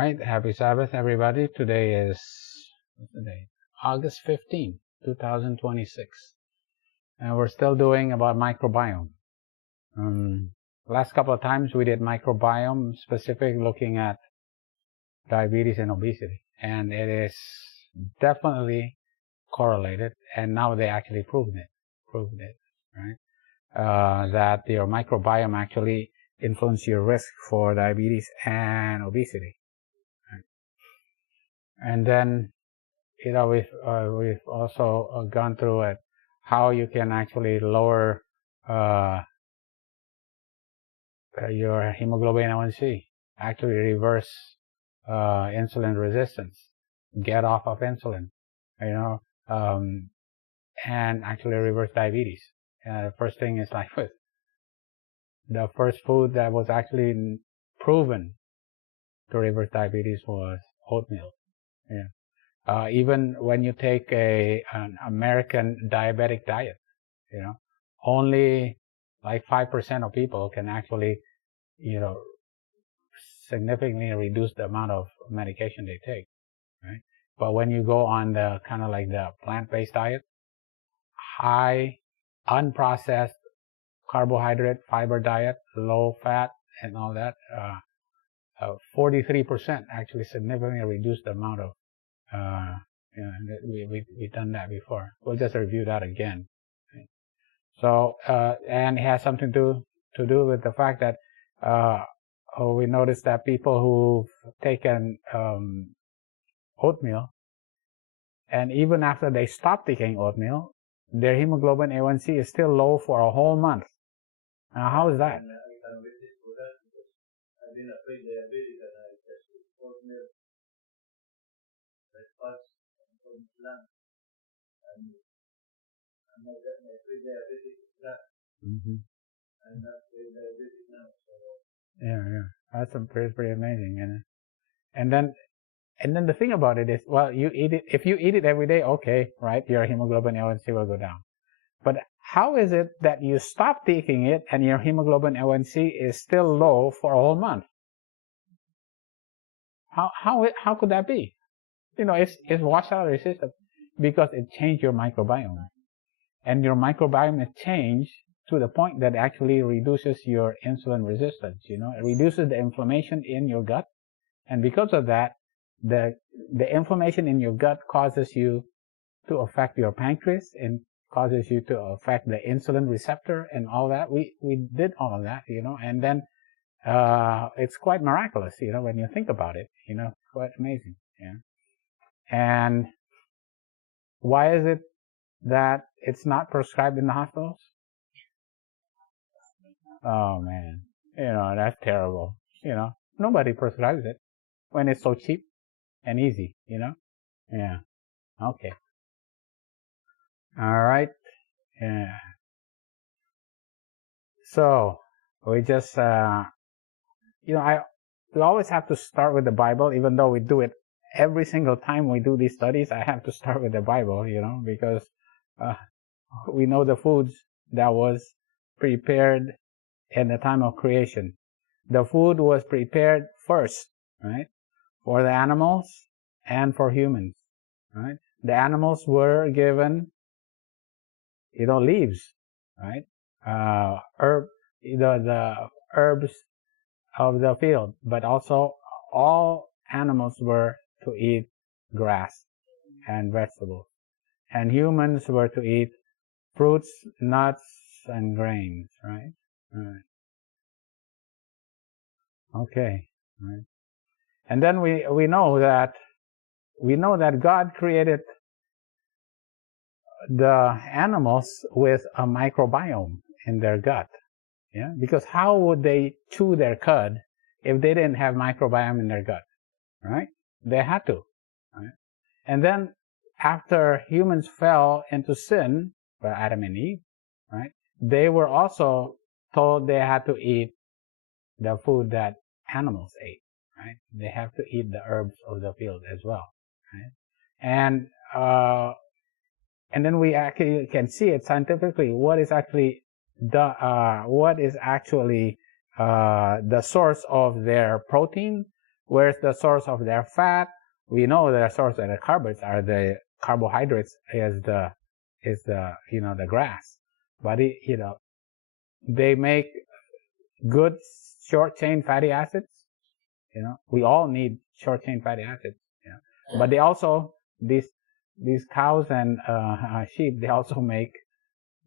right, happy Sabbath, everybody. Today is, what's the date? August 15, 2026. And we're still doing about microbiome. Last couple of times we did microbiome specific, looking at diabetes and obesity. And it is definitely correlated. And now they actually proved it, right? That your microbiome actually influence your risk for diabetes and obesity. And then, we've also gone through it, how you can actually lower your hemoglobin A1C, actually reverse insulin resistance, get off of insulin, and actually reverse diabetes. The first thing is like the first food that was actually proven to reverse diabetes was oatmeal. Yeah. Even when you take an American diabetic diet, only like 5% of people can actually, significantly reduce the amount of medication they take, right? But when you go on the kind of like the plant-based diet, high unprocessed carbohydrate, fiber diet, low fat, and all that, 43% actually significantly reduce the amount of we've done that before. We'll just review that again. Right? So, and it has something to do with the fact that we noticed that people who've taken oatmeal, and even after they stop taking oatmeal, their hemoglobin A1C is still low for a whole month. Now, how is that? I've been afraid diabetic and I tested oatmeal, breakfast, and lunch. And I'm not afraid diabetic is that. I'm not afraid diabetic now. So. Yeah. That's pretty amazing. And then the thing about it is, well, you eat it, if you eat it every day, okay, right, your hemoglobin A1C will go down. But how is it that you stop taking it and your hemoglobin A1C is still low for a whole month? How could that be? It's washed out of your system because it changed your microbiome. And your microbiome is changed to the point that actually reduces your insulin resistance, it reduces the inflammation in your gut. And because of that, the inflammation in your gut causes you to affect your pancreas and causes you to affect the insulin receptor and all that. We did all of that, and then it's quite miraculous, when you think about it, quite amazing. And why is it that it's not prescribed in the hospitals? Oh man, that's terrible. Nobody prescribes it when it's so cheap and easy, Yeah. Okay. All right. Yeah. So we just, we always have to start with the Bible, even though we do it every single time we do these studies. I have to start with the Bible, because we know the foods that was prepared in the time of creation. The food was prepared first, right, for the animals and for humans, right? The animals were given, leaves, right? The herbs of the field, but also all animals were to eat grass and vegetables, and humans were to eat fruits, nuts, and grains, right? Okay, right. And then we know that God created the animals with a microbiome in their gut. Yeah, because how would they chew their cud if they didn't have microbiome in their gut, right? They had to, right? And then after humans fell into sin, well, Adam and Eve, right? They were also told they had to eat the food that animals ate, right? They have to eat the herbs of the field as well, right? And then we actually can see it scientifically. What is actually the source of their protein? Where's the source of their fat? We know the source of the carbohydrates is the the grass. But they make good short chain fatty acids. We all need short chain fatty acids. But they also, these cows and sheep, they also make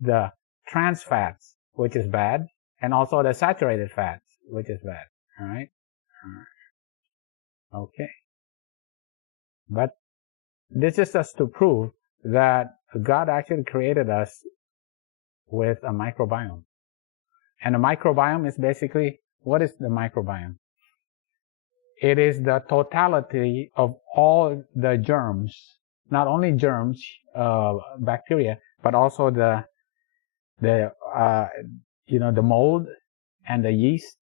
the trans fats, which is bad, and also the saturated fats, which is bad. All right. Okay. But this is just to prove that God actually created us with a microbiome. And a microbiome is basically, what is the microbiome? It is the totality of all the germs, not only germs, bacteria, but also the mold and the yeast,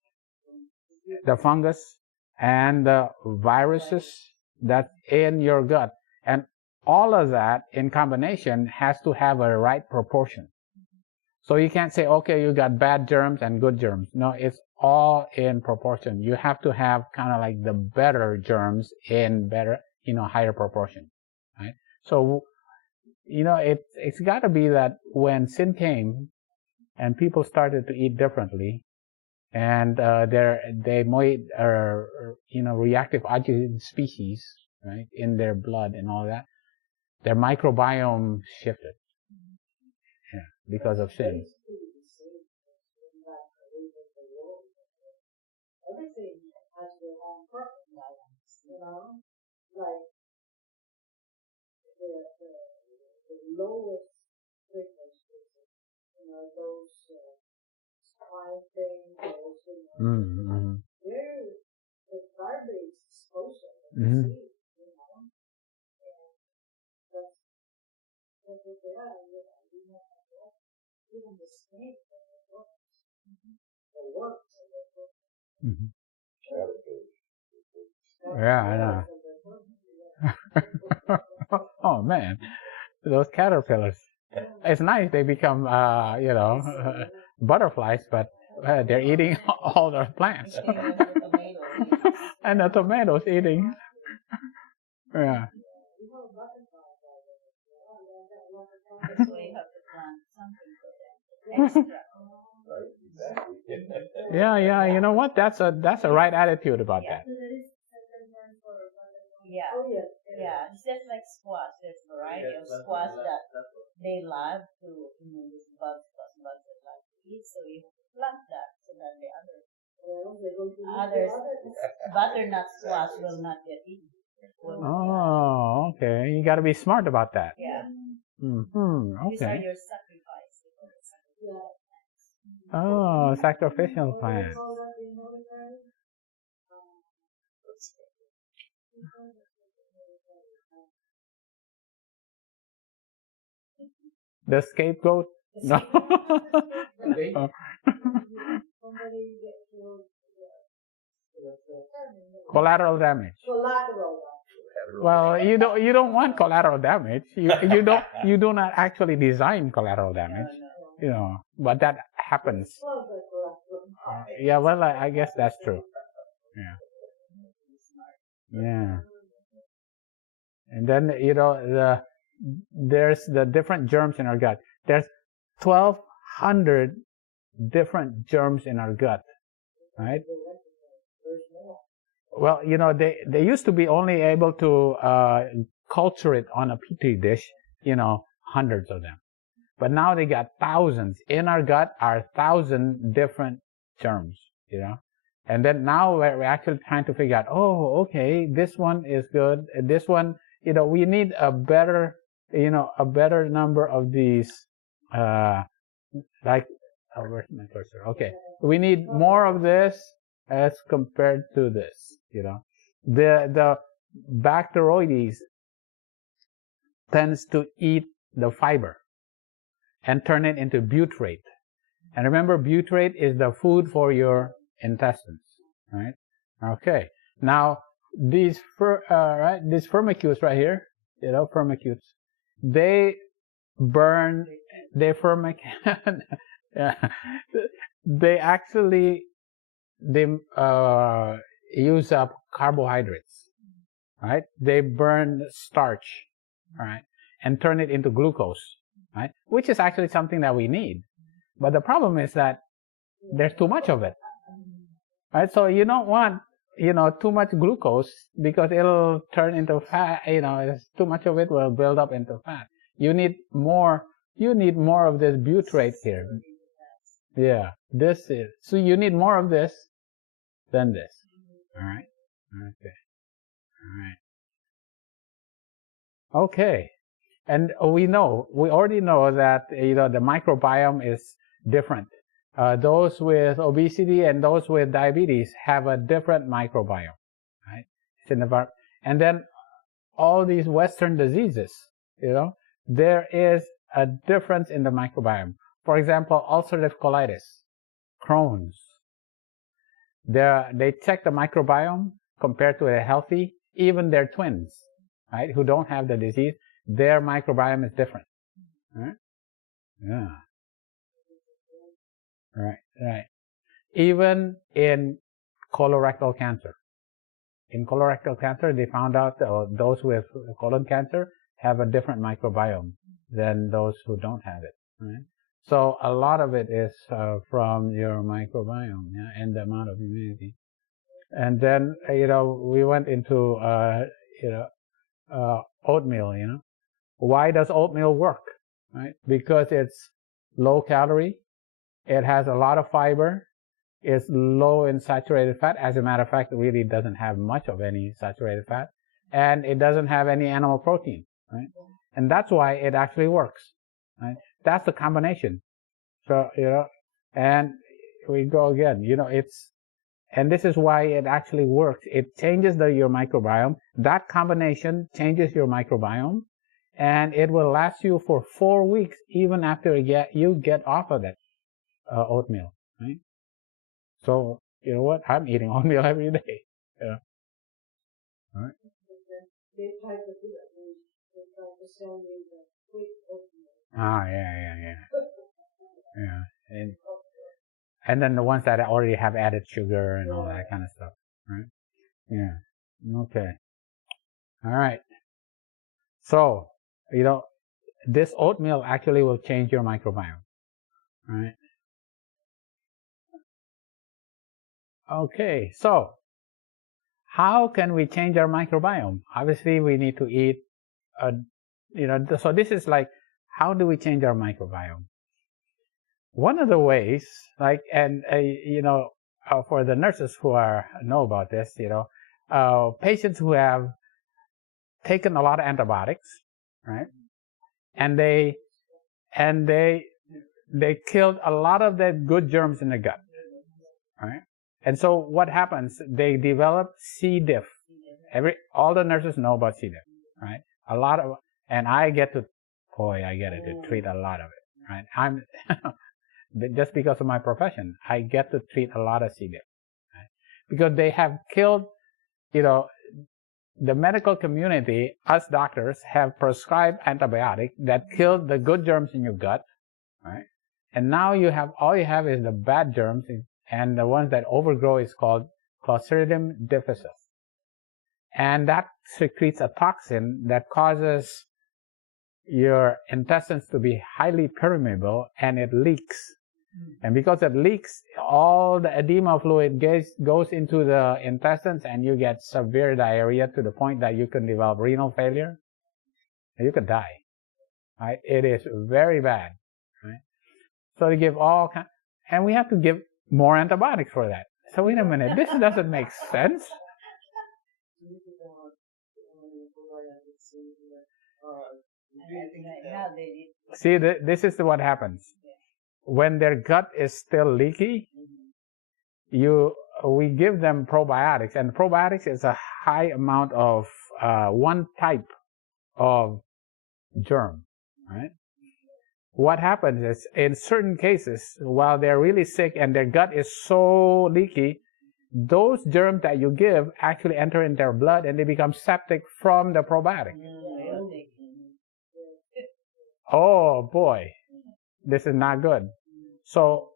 the fungus, and the viruses that's in your gut. And all of that in combination has to have a right proportion. So you can't say, okay, you got bad germs and good germs. No, it's all in proportion. You have to have kind of like the better germs in better, higher proportion, right? So, it's got to be that when sin came and people started to eat differently, and they might, reactive oxygen species, right, in their blood and all that, their microbiome shifted. Yeah, because of sin. Everything has their own purpose, like the lowest frequencies, those spine things, those, they're the garbage disposal of the seed, and that's what they are. Even the snake that works, the works of the work. Yeah, I know. Oh man, those caterpillars. It's nice they become, butterflies, but they're eating all the plants. And the tomatoes eating. Yeah. So you have to plant something for them. Extra. Yeah. You know what? That's a right attitude about that. Yeah. It's just like squash. There's a variety of squash that they love to, this bugs that love to eat. So you have to plant that so that the others, butternut squash will not get eaten. Oh, okay. You got to be smart about that. Yeah. Okay. These are your sacrifice. Oh, sacrificial plants. The scapegoat? No. Collateral damage. Well, you don't want collateral damage. You do not actually design collateral damage. But that happens. Yeah, well, I guess that's true. Yeah. And then, there's the different germs in our gut. There's 1,200 different germs in our gut, right? Well, they used to be only able to culture it on a petri dish, hundreds of them. But now they got thousands. In our gut are 1,000 different germs, And then now we're actually trying to figure out, okay, this one is good. This one, we need a better number of these, where's my cursor? Okay. We need more of this as compared to this, The Bacteroides tends to eat the fiber and turn it into butyrate. And remember, butyrate is the food for your intestines, right? Okay. Now, these firmicutes right here, firmicutes, they use up carbohydrates, right? They burn starch, all right, and turn it into glucose, right? Which is actually something that we need. But the problem is that there's too much of it, right? So you don't want, too much glucose because it'll turn into fat. Too much of it will build up into fat. You need more of this butyrate here. Yeah, so you need more of this than this. All right. Okay. All right. Okay. And we already know that, the microbiome is different. Those with obesity and those with diabetes have a different microbiome, right? It's in the and then all these Western diseases, there is a difference in the microbiome. For example, ulcerative colitis, Crohn's. They check the microbiome compared to a healthy, even their twins, right, who don't have the disease, their microbiome is different. Right? Yeah. Right. Even in colorectal cancer. In colorectal cancer, they found out those with colon cancer have a different microbiome than those who don't have it. Right? So a lot of it is from your microbiome, and the amount of immunity. And then, we went into, oatmeal, Why does oatmeal work? Right? Because it's low calorie, it has a lot of fiber, it's low in saturated fat. As a matter of fact, it really doesn't have much of any saturated fat, and it doesn't have any animal protein, right? And that's why it actually works, right? That's the combination. So, and we go again, and this is why it actually works. It changes your microbiome. That combination changes your microbiome, and it will last you for 4 weeks, even after you get off of that oatmeal, right? So, you know what? I'm eating oatmeal every day. Yeah. All right. They tried to do it. They tried to sell me the quick oatmeal. Ah, yeah. Yeah. And then the ones that already have added sugar and all that kind of stuff, right? Yeah. Okay. All right. So, this oatmeal actually will change your microbiome, right? Okay. So, how can we change our microbiome? Obviously, we need to eat, so this is like, how do we change our microbiome? One of the ways, for the nurses who know about this, patients who have taken a lot of antibiotics, right? And they killed a lot of the good germs in the gut, right? And so what happens? They develop C. diff. All the nurses know about C. diff, right? And I get to treat a lot of it, right? I'm just because of my profession, I get to treat a lot of C. diff, right? Because they have killed, the medical community, us doctors, have prescribed antibiotics that killed the good germs in your gut, right? And now all you have is the bad germs, and the ones that overgrow is called Clostridium difficile. And that secretes a toxin that causes your intestines to be highly permeable, and it leaks. And because it leaks, all the edema fluid goes into the intestines, and you get severe diarrhea to the point that you can develop renal failure. And you could die. Right? It is very bad. Right? So they give and we have to give more antibiotics for that. So wait a minute, this doesn't make sense. See, this is what happens. When their gut is still leaky, we give them probiotics, and probiotics is a high amount of one type of germ, right? What happens is, in certain cases, while they're really sick and their gut is so leaky, those germs that you give actually enter in their blood, and they become septic from the probiotic. Oh boy, this is not good. So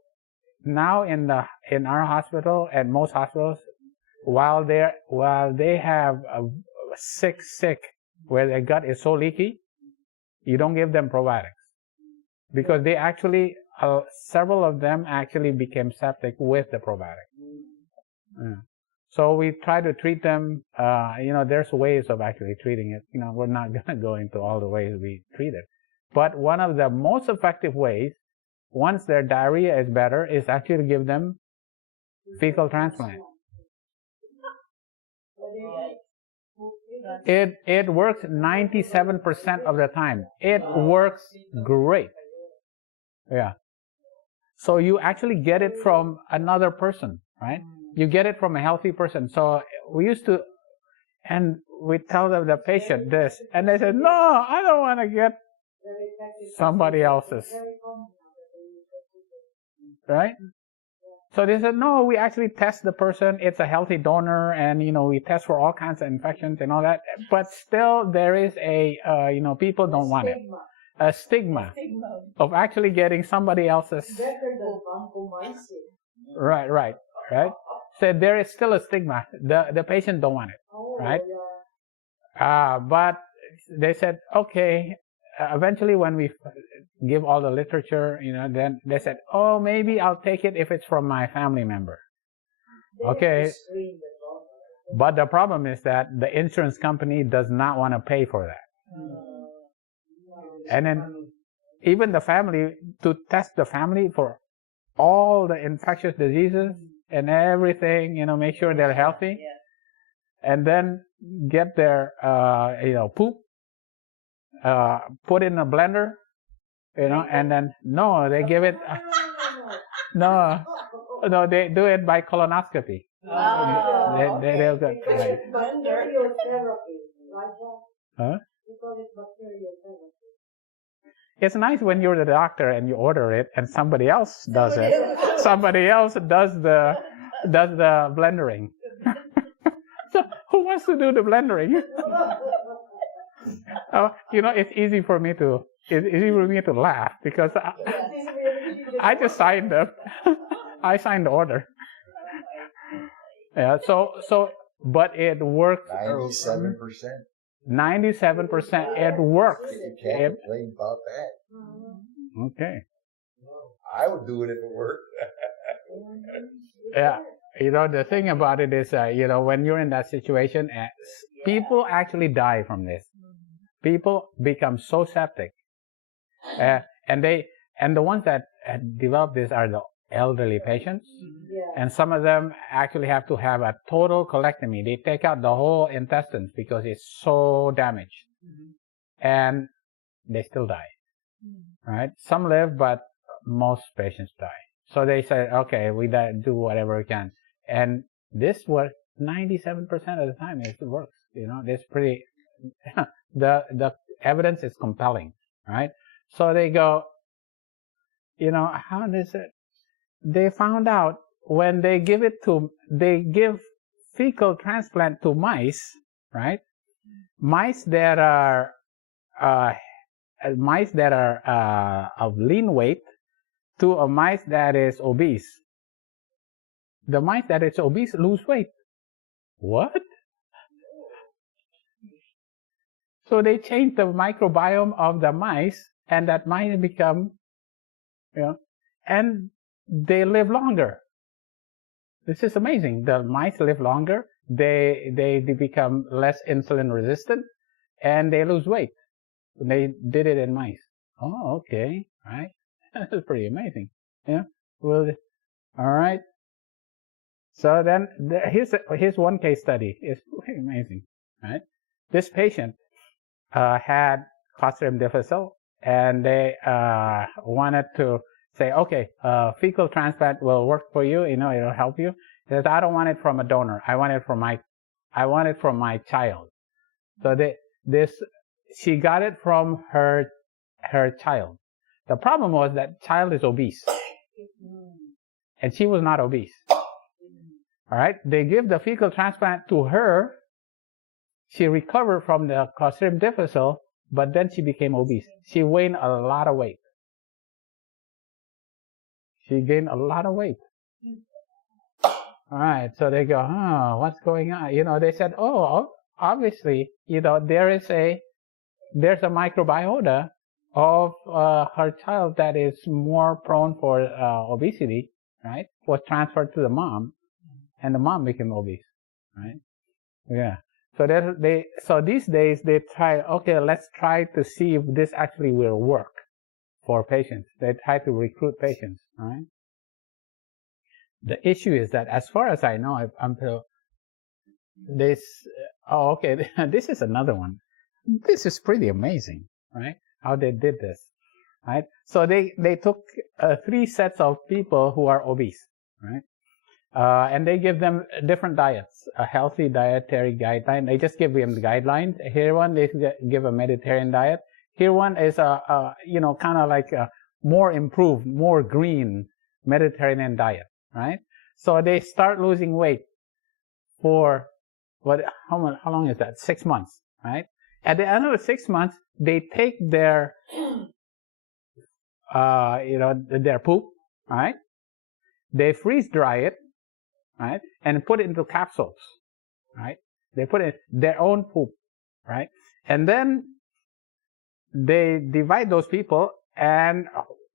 now in our hospital and most hospitals, while they have a sick, where their gut is so leaky, you don't give them probiotics, because they actually, several of them actually became septic with the probiotic. Yeah. So we try to treat them, there's ways of actually treating it. We're not going to go into all the ways we treat it. But one of the most effective ways, once their diarrhea is better, is actually to give them fecal transplant. It works 97% of the time. It works great. Yeah. So you actually get it from another person, right? You get it from a healthy person. So we used to, and we tell the patient this, and they said, no, I don't want to get somebody else's. Right? So they said, no, we actually test the person. It's a healthy donor, and, we test for all kinds of infections and all that. But still, there is people don't want it. A stigma of actually getting somebody else's. Right. So there is still a stigma. The patient don't want it, right? But they said, okay. Eventually, when we give all the literature, then they said, oh, maybe I'll take it if it's from my family member. Okay. But the problem is that the insurance company does not want to pay for that. And then even the family, to test the family for all the infectious diseases and everything, make sure they're healthy, and then get their, poop, put in a blender, and then, no, they give it, no, they do it by colonoscopy. They'll go, right. Huh? It's nice when you're the doctor and you order it and somebody else does it. Somebody else does the blendering. So who wants to do the blendering? It's easy for me to laugh, because I just signed up. I signed the order. Yeah. So, but it works. 97%. 97%. It works. You can't complain about that. Okay. I would do it if it worked. Yeah. The thing about it is, when you're in that situation, people actually die from this. People become so septic, and the ones that develop this are the elderly patients, and some of them actually have to have a total colectomy. They take out the whole intestines because it's so damaged, and they still die. Right? Some live, but most patients die. So they say, okay, we do whatever we can, and this works 97% of the time. It works. It's pretty. The evidence is compelling, right? So they go, how does it? They found out when they give fecal transplant to mice, right? Mice that are of lean weight to a mice that is obese. The mice that is obese lose weight. What? So they change the microbiome of the mice, and that mice become, and they live longer. This is amazing. The mice live longer. They become less insulin resistant, and they lose weight. They did it in mice. Oh, okay, right. That's pretty amazing. Yeah. Well, all right. So then here's one case study. It's pretty amazing, right? This patient had Clostridium difficile, and they wanted to say, okay, fecal transplant will work for you. It'll help you. He says, I don't want it from a donor. I want it from my child. So she got it from her child. The problem was that child is obese, and she was not obese. All right. They give the fecal transplant to her. She recovered from the Clostridium difficile, but then she became obese. She gained a lot of weight. All right. So they go, oh, what's going on? They said, oh, obviously, there's a microbiota of her child that is more prone for obesity, right? Was transferred to the mom, and the mom became obese, right? Yeah. So these days they try, okay, let's try to see if this actually will work for patients. They try to recruit patients, right? The issue is that, as far as I know, until this, oh, okay, this is another one. This is pretty amazing, right? How they did this, right? So they took 3 sets of people who are obese, right? And they give them different diets, a healthy dietary guideline. They just give them the guidelines. Here one, they give a Mediterranean diet. Here one is kind of like a more improved, more green Mediterranean diet, right? So they start losing weight for how long is that? 6 months, right? At the end of the 6 months, they take their their poop, right? They freeze dry it, right? And put it into capsules, right? They put in their own poop, right? And then they divide those people, and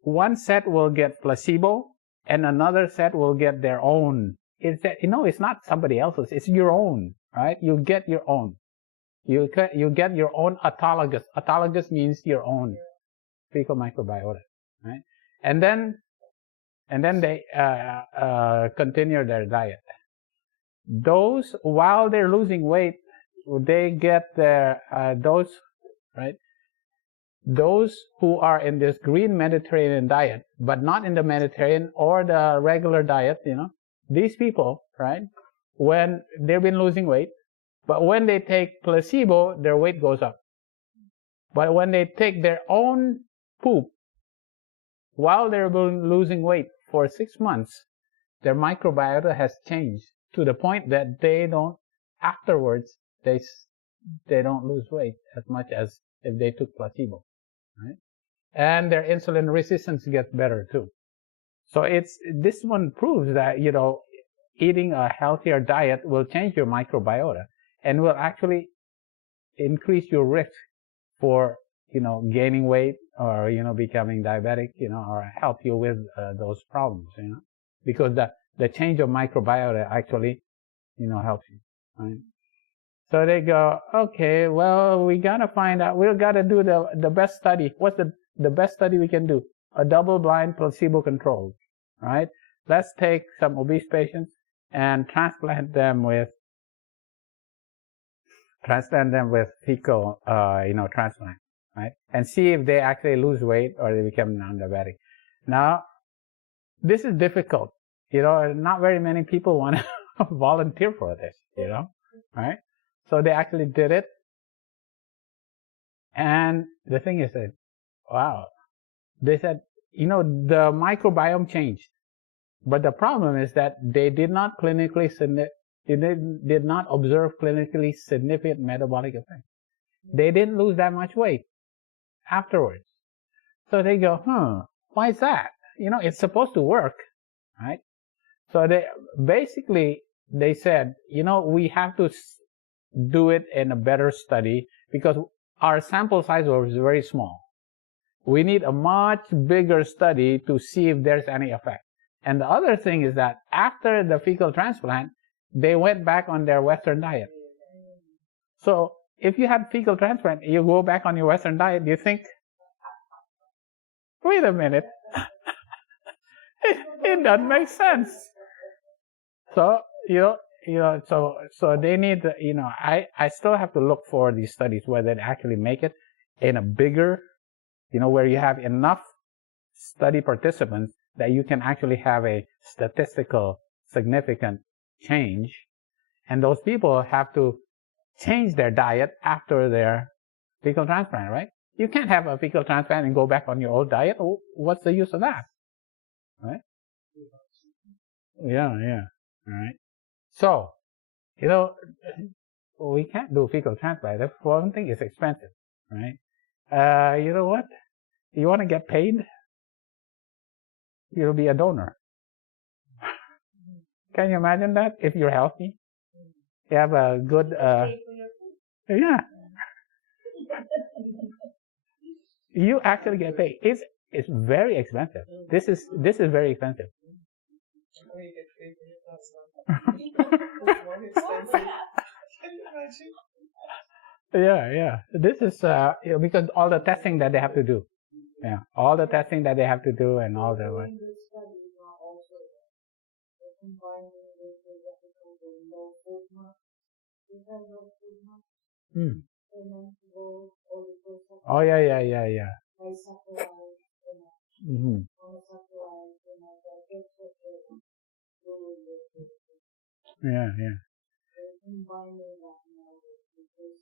one set will get placebo, and another set will get their own. It's not somebody else's, it's your own, right? You get your own. You get your own autologous. Autologous means your own fecal microbiota, right? And then they continue their diet. Those, while they're losing weight, they get their right? Those who are in this green Mediterranean diet, but not in the Mediterranean or the regular diet, these people, right? When they've been losing weight, but when they take placebo, their weight goes up. But when they take their own poop, while they're losing weight for 6 months, their microbiota has changed to the point that they don't, afterwards, they don't lose weight as much as if they took placebo, right? And their insulin resistance gets better too. So this one proves that, eating a healthier diet will change your microbiota and will actually increase your risk for, gaining weight or, becoming diabetic, or help you with those problems, because the change of microbiota actually, helps you, right? So they go, okay, well, we gotta find out, we've gotta do the best study. What's the best study we can do? A double-blind placebo-controlled, right? Let's take some obese patients and transplant them with fecal, transplant, right? And see if they actually lose weight or they become non-diabetic. Now, this is difficult. Not very many people want to volunteer for this, right? So they actually did it. And the thing is that, wow, they said, the microbiome changed. But the problem is that they did not did not observe clinically significant metabolic effects. They didn't lose that much weight afterwards. So they go, why is that? It's supposed to work, right? So they said, we have to do it in a better study because our sample size was very small. We need a much bigger study to see if there's any effect. And the other thing is that after the fecal transplant, they went back on their Western diet. So if you had fecal transplant, you go back on your Western diet, you think, wait a minute, it doesn't make sense. So, so they need, I still have to look for these studies where they actually make it in a bigger, where you have enough study participants that you can actually have a statistical significant change. And those people have to change their diet after their fecal transplant, right? You can't have a fecal transplant and go back on your old diet. What's the use of that, right? Yeah. All right. So, we can't do fecal transplant. The one thing is expensive, right? You know what? You want to get paid? You'll be a donor. Can you imagine that? If you're healthy, you have a good, Pay for your food. yeah, you actually get paid. It's very expensive. This is very expensive. Or you get free for your plasma. It's more expensive. Can you imagine? Yeah. This is because all the testing that they have to do. Yeah, all the testing that they have to do and all the. Doing this study is not also combining with the ethical and low food marks. You have low food marks. Fermentable, oligosaccharide. Oh yeah. Disaccharide, monosaccharide, Yeah. They're combining that now because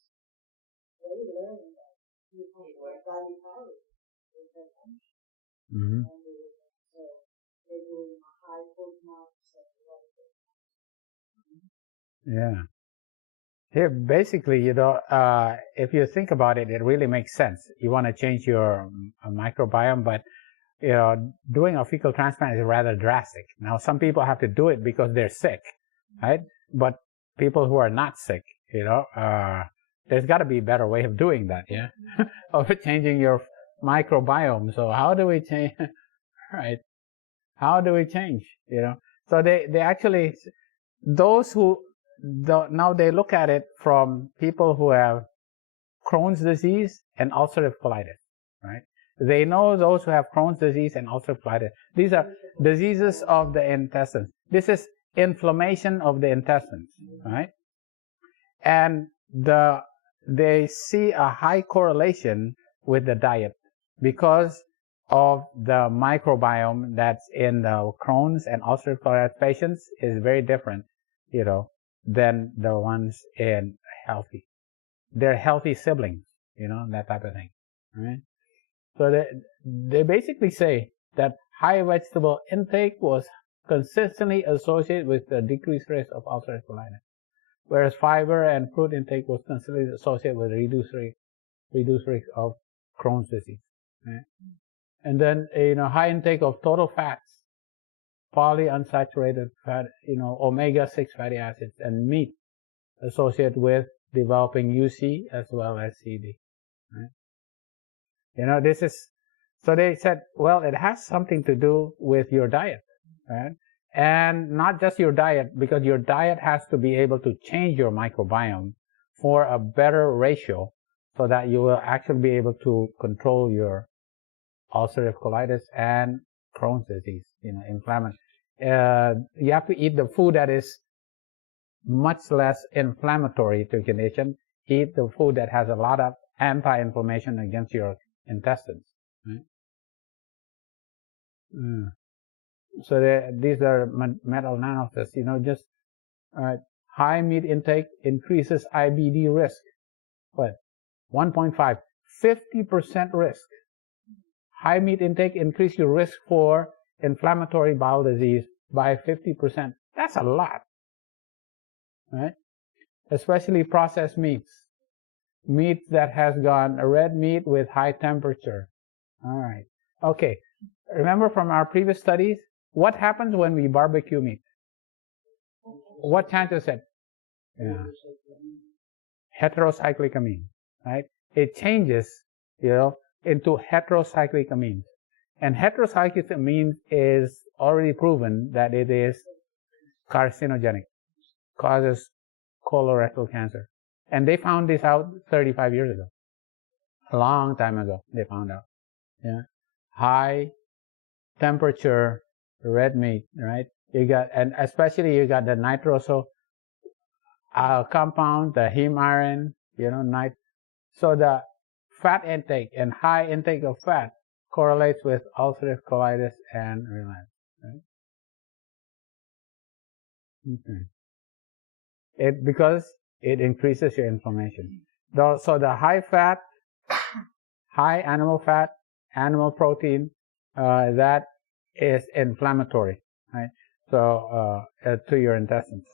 they learn that you have value calories with their function. So they're doing high food marks and low food marks. Yeah. Here, basically, if you think about it, it really makes sense. You want to change your microbiome, but doing a fecal transplant is rather drastic. Now, some people have to do it because they're sick, right? But people who are not sick, there's got to be a better way of doing that, yeah, of changing your microbiome. So how do we change? Right? How do we change? So they actually, those who now they look at it from people who have Crohn's disease and ulcerative colitis, right? They know those who have Crohn's disease and ulcerative colitis. These are diseases of the intestines. This is inflammation of the intestines, right? And they see a high correlation with the diet because of the microbiome that's in the Crohn's and ulcerative colitis patients is very different, than the ones in healthy. They're healthy siblings, that type of thing, right? So they basically say that high vegetable intake was consistently associated with the decreased risk of ulcerative colitis, whereas fiber and fruit intake was consistently associated with reduced risk of Crohn's disease, right? And then, high intake of total fats, polyunsaturated fat, omega-6 fatty acids, and meat associated with developing UC as well as CD. Right? So they said, well, it has something to do with your diet, right? And not just your diet, because your diet has to be able to change your microbiome for a better ratio so that you will actually be able to control your ulcerative colitis and Crohn's disease, inflammation. You have to eat the food that is much less inflammatory to your condition. Eat the food that has a lot of anti-inflammation against your intestines. Right? So these are meta-analysis. Just high meat intake increases IBD risk. What? 1.5, 50% risk. High meat intake increase your risk for inflammatory bowel disease by 50%. That's a lot, right? Especially processed meats. Meat that has gone red meat with high temperature. All right. Okay. Remember from our previous studies, what happens when we barbecue meat? What changes it? Yeah. Heterocyclic amine, right? It changes, into heterocyclic amines. And heterocyclic amine is already proven that it is carcinogenic, causes colorectal cancer. And they found this out 35 years ago. A long time ago, they found out. Yeah. High temperature red meat, right? And especially you got the nitroso compound, the heme iron, so the fat intake and high intake of fat correlates with ulcerative colitis and relapse, right? Okay. Because it increases your inflammation. So the high fat, high animal fat, animal protein, that is inflammatory, right? So to your intestines.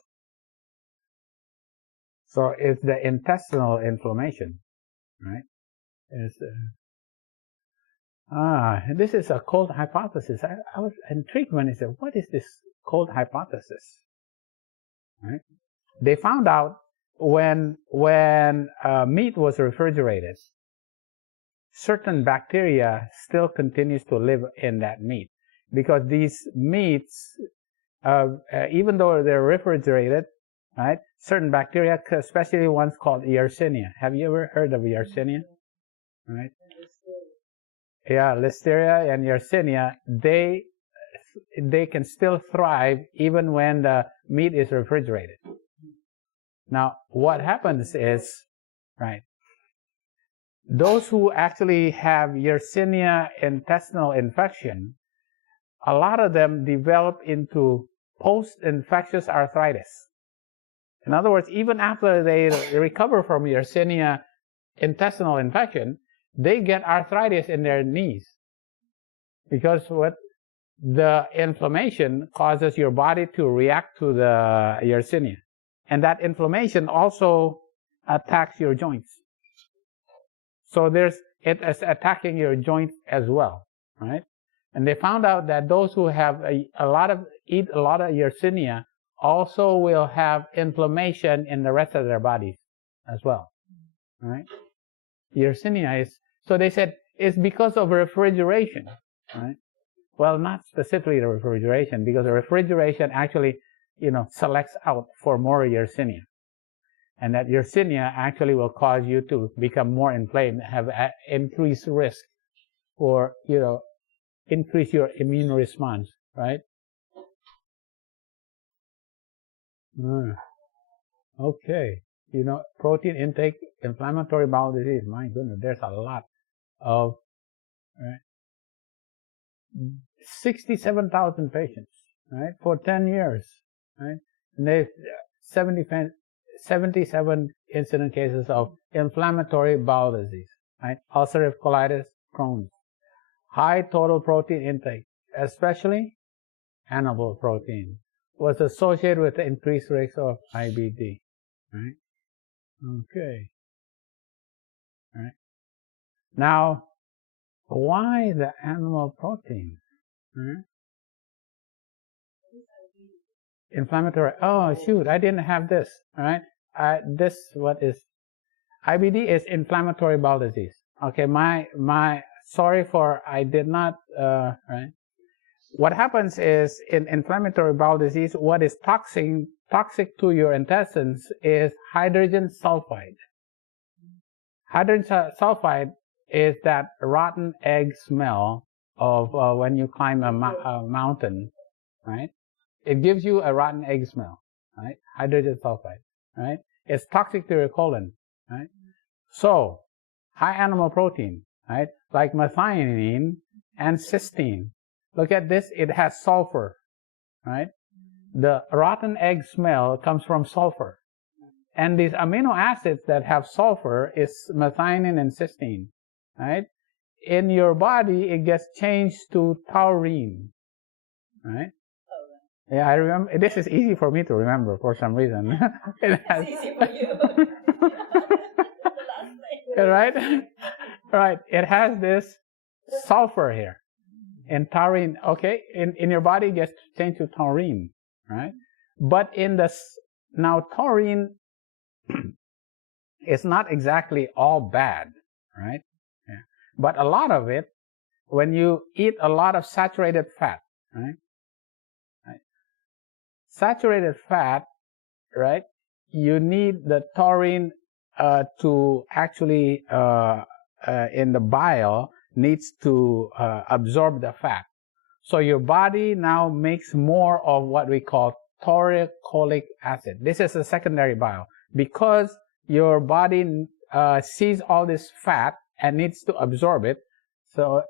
So it's the intestinal inflammation, right? This is a cold hypothesis. I was intrigued when he said, what is this cold hypothesis? Right? They found out when meat was refrigerated, certain bacteria still continues to live in that meat, because these meats, even though they're refrigerated, right, certain bacteria, especially ones called Yersinia. Have you ever heard of Yersinia? Right? Yeah, Listeria and Yersinia, they can still thrive even when the meat is refrigerated. Now, what happens is, right, those who actually have Yersinia intestinal infection, a lot of them develop into post-infectious arthritis. In other words, even after they recover from Yersinia intestinal infection, they get arthritis in their knees, because the inflammation causes your body to react to the Yersinia, and that inflammation also attacks your joints. So it is attacking your joints as well, right? And they found out that those who have eat a lot of Yersinia also will have inflammation in the rest of their bodies as well, right? Yersinia is, so they said it's because of refrigeration, right? Well, not specifically the refrigeration, because the refrigeration actually, selects out for more Yersinia. And that Yersinia actually will cause you to become more inflamed, have increased risk for, increase your immune response, right? Okay. Protein intake, inflammatory bowel disease. My goodness, there's a lot of, right? 67,000 patients, right, for 10 years, right? And there's 77 incident cases of inflammatory bowel disease, right? Ulcerative colitis, Crohn's. High total protein intake, especially animal protein, was associated with the increased risk of IBD, right? Okay. Right. Now, why the animal protein? Right? Inflammatory. Oh, shoot, I didn't have this. All right. What is IBD is inflammatory bowel disease. Okay, sorry for I did not, right. What happens is in inflammatory bowel disease, what is toxic to your intestines is hydrogen sulfide. Hydrogen sulfide is that rotten egg smell of when you climb a mountain, right? It gives you a rotten egg smell, right? Hydrogen sulfide, right? It's toxic to your colon, right? So, high animal protein, right? Like methionine and cysteine. Look at this, it has sulfur, right? The rotten egg smell comes from sulfur. And these amino acids that have sulfur is methionine and cysteine, right? In your body, it gets changed to taurine, right? Yeah, I remember. This is easy for me to remember for some reason. It's easy for you. Right? Right. It has this sulfur here. And taurine, okay, in your body it gets changed to taurine, right? But now taurine is not exactly all bad, right? Yeah. But a lot of it, when you eat a lot of saturated fat, right? Saturated fat, right? You need the taurine to actually in the bile needs to absorb the fat. So your body now makes more of what we call taurocholic acid. This is a secondary bile because your body sees all this fat and needs to absorb it. So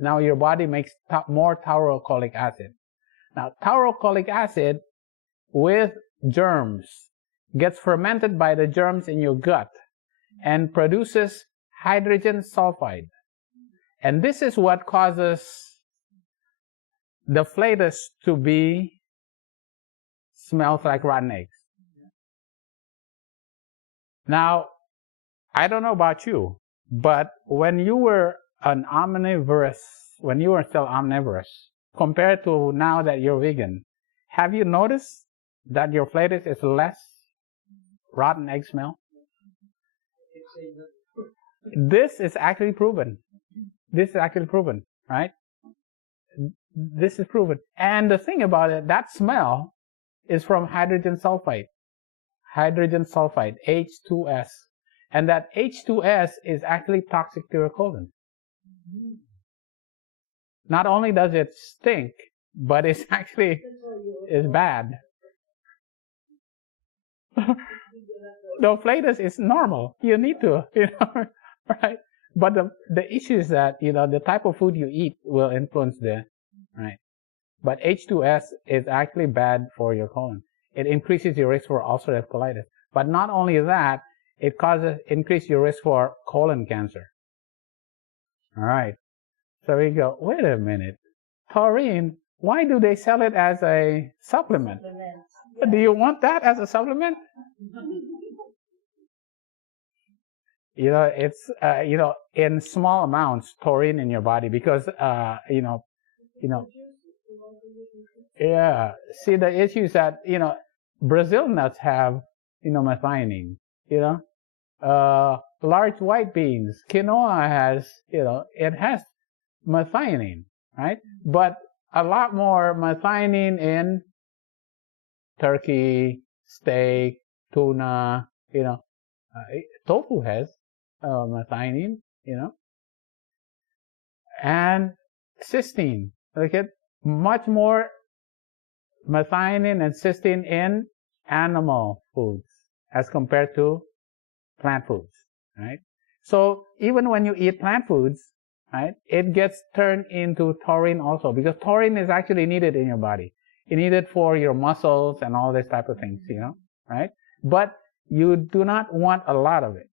now your body makes more taurocholic acid. Now taurocholic acid with germs gets fermented by the germs in your gut and produces hydrogen sulfide. And this is what causes the flatus to smells like rotten eggs. Now, I don't know about you, but when you were when you were still omnivorous, compared to now that you're vegan, have you noticed that your flatus is less rotten egg smell? This is actually proven. This is actually proven, right? This is proven. And the thing about it, that smell is from hydrogen sulfide. Hydrogen sulfide, H2S. And that H2S is actually toxic to your colon. Not only does it stink, but it's actually is bad. The flatus is normal. You need to, right? But the issue is that, the type of food you eat will influence right? But H2S is actually bad for your colon. It increases your risk for ulcerative colitis. But not only that, it increase your risk for colon cancer. All right. So we go, wait a minute. Taurine, why do they sell it as a supplement? Do you want that as a supplement? It's, in small amounts, taurine in your body because, yeah. See, the issue is that, Brazil nuts have, methionine, large white beans, quinoa has, it has methionine, right? But a lot more methionine in turkey, steak, tuna, tofu has methionine, and cysteine. Look at much more methionine and cysteine in animal foods as compared to plant foods, right? So even when you eat plant foods, right, it gets turned into taurine also because taurine is actually needed in your body. It's needed for your muscles and all this type of things, right? But you do not want a lot of it.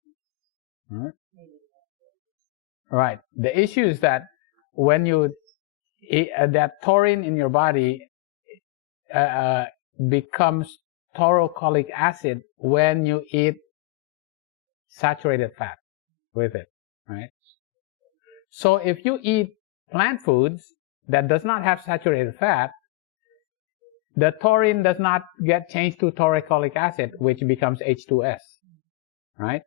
Right. The issue is that when you eat, that taurine in your body becomes taurocholic acid when you eat saturated fat with it, right? So if you eat plant foods that does not have saturated fat, the taurine does not get changed to taurocholic acid, which becomes H2S, right?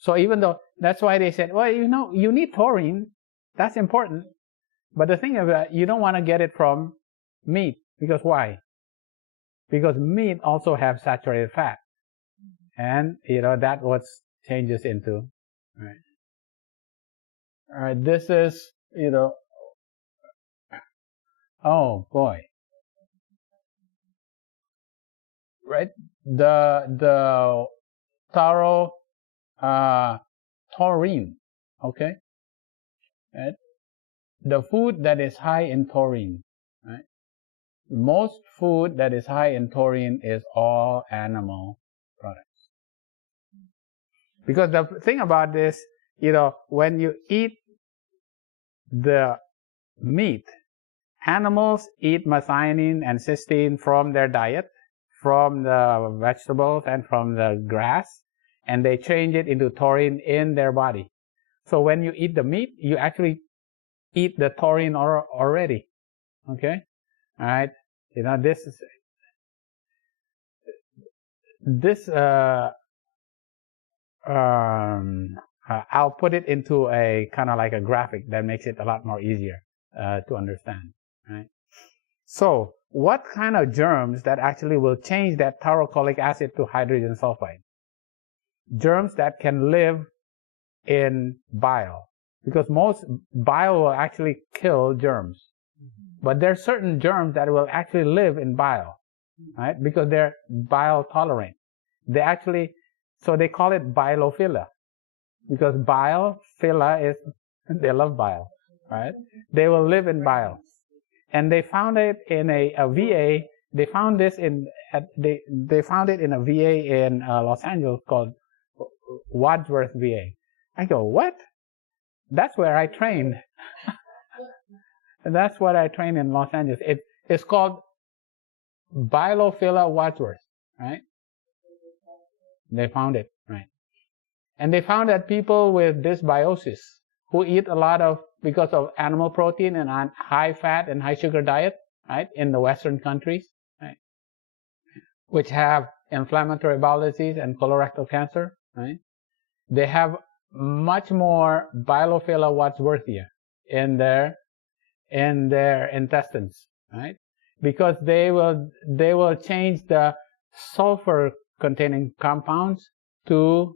So even though, that's why they said, well, you need taurine, that's important. But the thing is that you don't want to get it from meat, because why? Because meat also have saturated fat. And, that's what changes into, right? All right, this is, oh boy. Right? The taurine, okay? Right? The food that is high in taurine, right? Most food that is high in taurine is all animal products. Because the thing about this, when you eat the meat, animals eat methionine and cysteine from their diet, from the vegetables and from the grass, and they change it into taurine in their body. So when you eat the meat, you actually eat the taurine already. Okay? All right? I'll put it into a kind of like a graphic that makes it a lot more easier to understand. Right? So, what kind of germs that actually will change that taurocholic acid to hydrogen sulfide? Germs that can live in bile. Because most bile will actually kill germs. But there are certain germs that will actually live in bile, right? Because they're bile tolerant. So they call it bilophila. Because bilophila they love bile, right? They will live in bile. And they found it in a VA. They found this they found it in a VA in Los Angeles called Wadsworth VA. I go, what? That's where I trained. That's what I trained in Los Angeles. It's called Bilophila Wadsworth, right? They found it, right? And they found that people with dysbiosis who eat a lot because of animal protein and high fat and high sugar diet, right, in the Western countries, right, which have inflammatory bowel disease and colorectal cancer, right? They have much more Bilophila wadsworthia in their intestines, right? Because they will change the sulfur containing compounds to,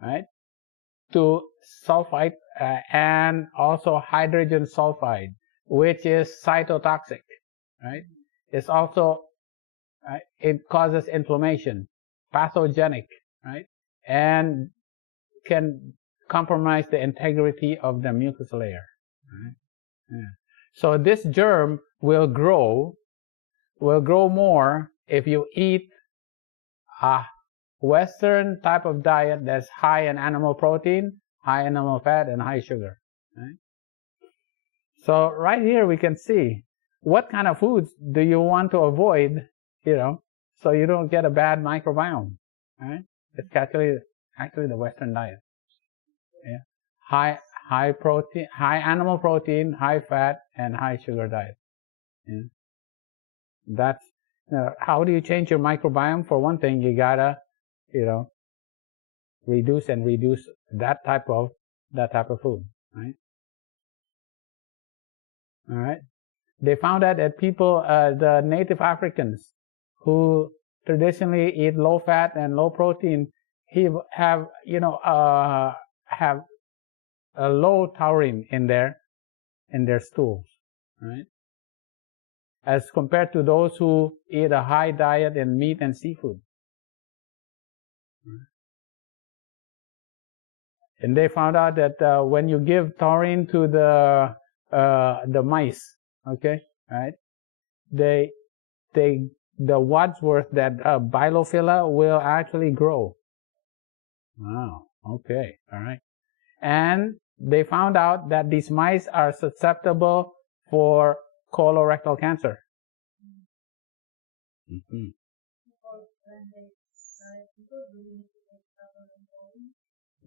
right, to sulfide and also hydrogen sulfide, which is cytotoxic, right? It's also it causes inflammation, pathogenic, right, and can compromise the integrity of the mucus layer. Right? Yeah. So this germ will grow more if you eat a Western type of diet that's high in animal protein, high animal fat, and high sugar. Right? So right here we can see what kind of foods do you want to avoid, so you don't get a bad microbiome. Right? It's actually the Western diet. Yeah. High protein, high animal protein, high fat, and high sugar diet. Yeah. That's how do you change your microbiome? For one thing, you gotta, reduce that type of food, right? All right. They found out that people, the native Africans who traditionally eat low fat and low protein, have a low taurine in their stools, right? As compared to those who eat a high diet in meat and seafood. And they found out that when you give taurine to the mice, okay, right, the Wadsworth, that Bilophila will actually grow. Wow. Okay. All right. And they found out that these mice are susceptible for colorectal cancer. Mm-hmm.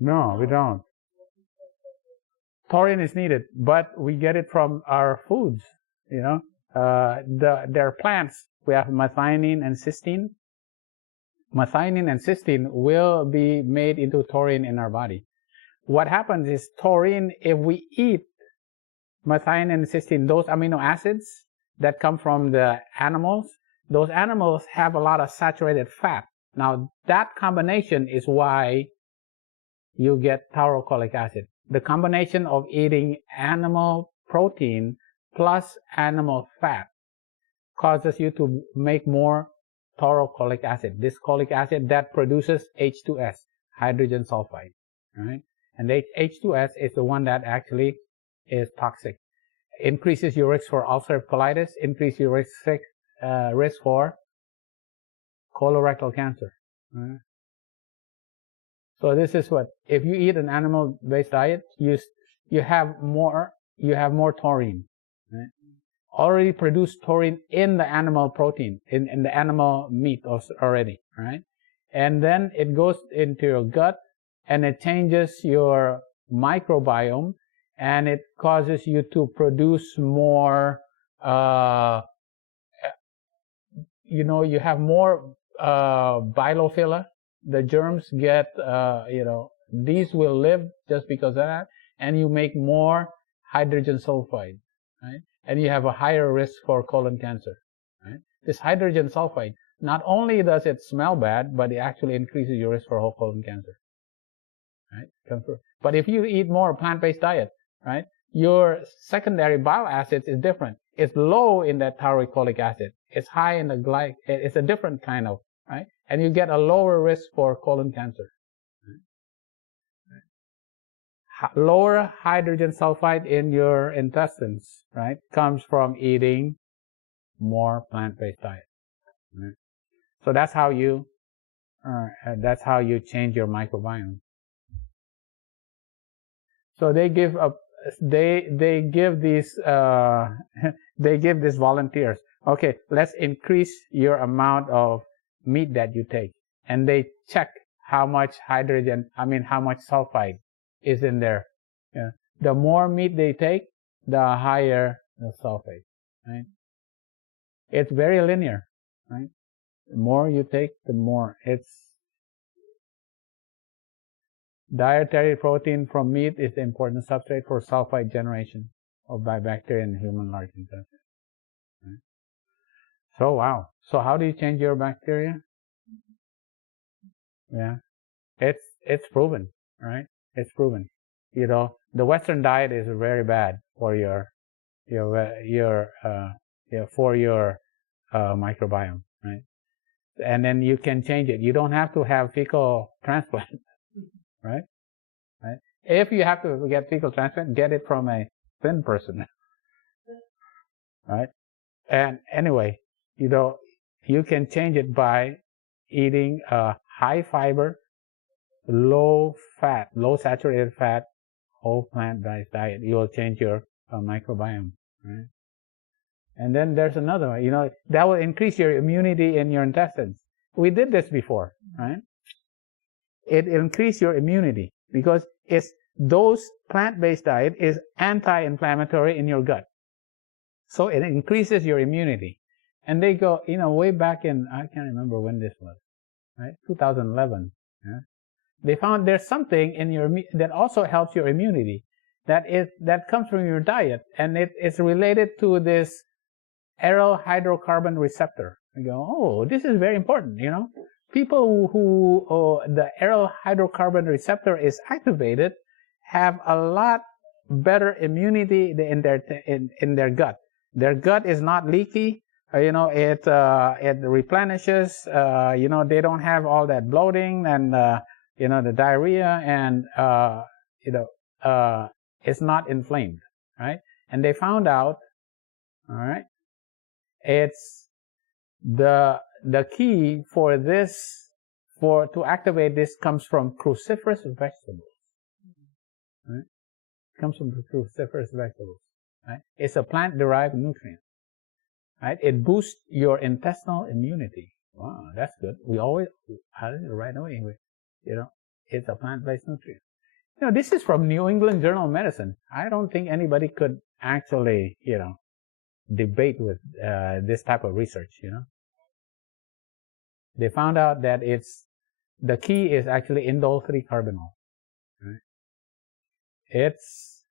No, we don't. Taurine is needed, but we get it from our foods. There are plants. We have methionine and cysteine. Methionine and cysteine will be made into taurine in our body. What happens is taurine, if we eat methionine and cysteine, those amino acids that come from the animals, those animals have a lot of saturated fat. Now, that combination is why you get taurocholic acid. The combination of eating animal protein plus animal fat causes you to make more taurocholic acid. This cholic acid that produces H2S, hydrogen sulfide, right? And the H2S is the one that actually is toxic. Increases your risk for ulcerative colitis, increases your risk for colorectal cancer. Right? So this is what, if you eat an animal-based diet, you have more taurine, right? Already produced taurine in the animal protein, in the animal meat already, right? And then it goes into your gut and it changes your microbiome and it causes you to produce more, you have more Bilophila. The germs get, these will live just because of that, and you make more hydrogen sulfide, right? And you have a higher risk for colon cancer, right? This hydrogen sulfide, not only does it smell bad, but it actually increases your risk for whole colon cancer, right? But if you eat more plant-based diet, right, your secondary bile acids is different. It's low in that taurocholic acid. It's high in the it's a different kind of, right? And you get a lower risk for colon cancer. Right? Lower hydrogen sulfide in your intestines, right, comes from eating more plant-based diet. Right? So that's how you change your microbiome. So they give these volunteers, okay, let's increase your amount of meat that you take, and they check how much sulfide is in there. Yeah. The more meat they take, the higher the sulfide, right? It's very linear, right? The more you take, the more it's. Dietary protein from meat is the important substrate for sulfide generation by bacteria in human large intestine. Right? So wow. So how do you change your bacteria? Yeah, it's proven, right? It's proven. You know, the Western diet is very bad for your microbiome, right? And then you can change it. You don't have to have fecal transplant, right? Right? If you have to get fecal transplant, get it from a thin person, right? And anyway, you know, you can change it by eating a high fiber, low fat, low saturated fat, whole plant-based diet. You will change your microbiome, right? And then there's another one, you know, that will increase your immunity in your intestines. We did this before, right? It increases your immunity because those plant-based diet is anti-inflammatory in your gut. So it increases your immunity. And they go, you know, way back in, I can't remember when this was, right? 2011. Yeah? They found there's something in your that also helps your immunity that comes from your diet, and it is related to this aryl hydrocarbon receptor. You go, oh, this is very important, you know. People who the aryl hydrocarbon receptor is activated have a lot better immunity in their gut. Their gut is not leaky. You know, it replenishes. You know, they don't have all that bloating and you know, the diarrhea, and you know, it's not inflamed, right? And they found out, all right, it's the key for this, to activate this, comes from cruciferous vegetables, right? It comes from cruciferous vegetables, right? It's a plant-derived nutrient, right? It boosts your intestinal immunity. Wow, that's good. We always, right away, you know, it's a plant-based nutrient. You know, this is from New England Journal of Medicine. I don't think anybody could actually, you know, debate with this type of research, you know. They found out that the key is actually indole 3-carbinol. Right? It's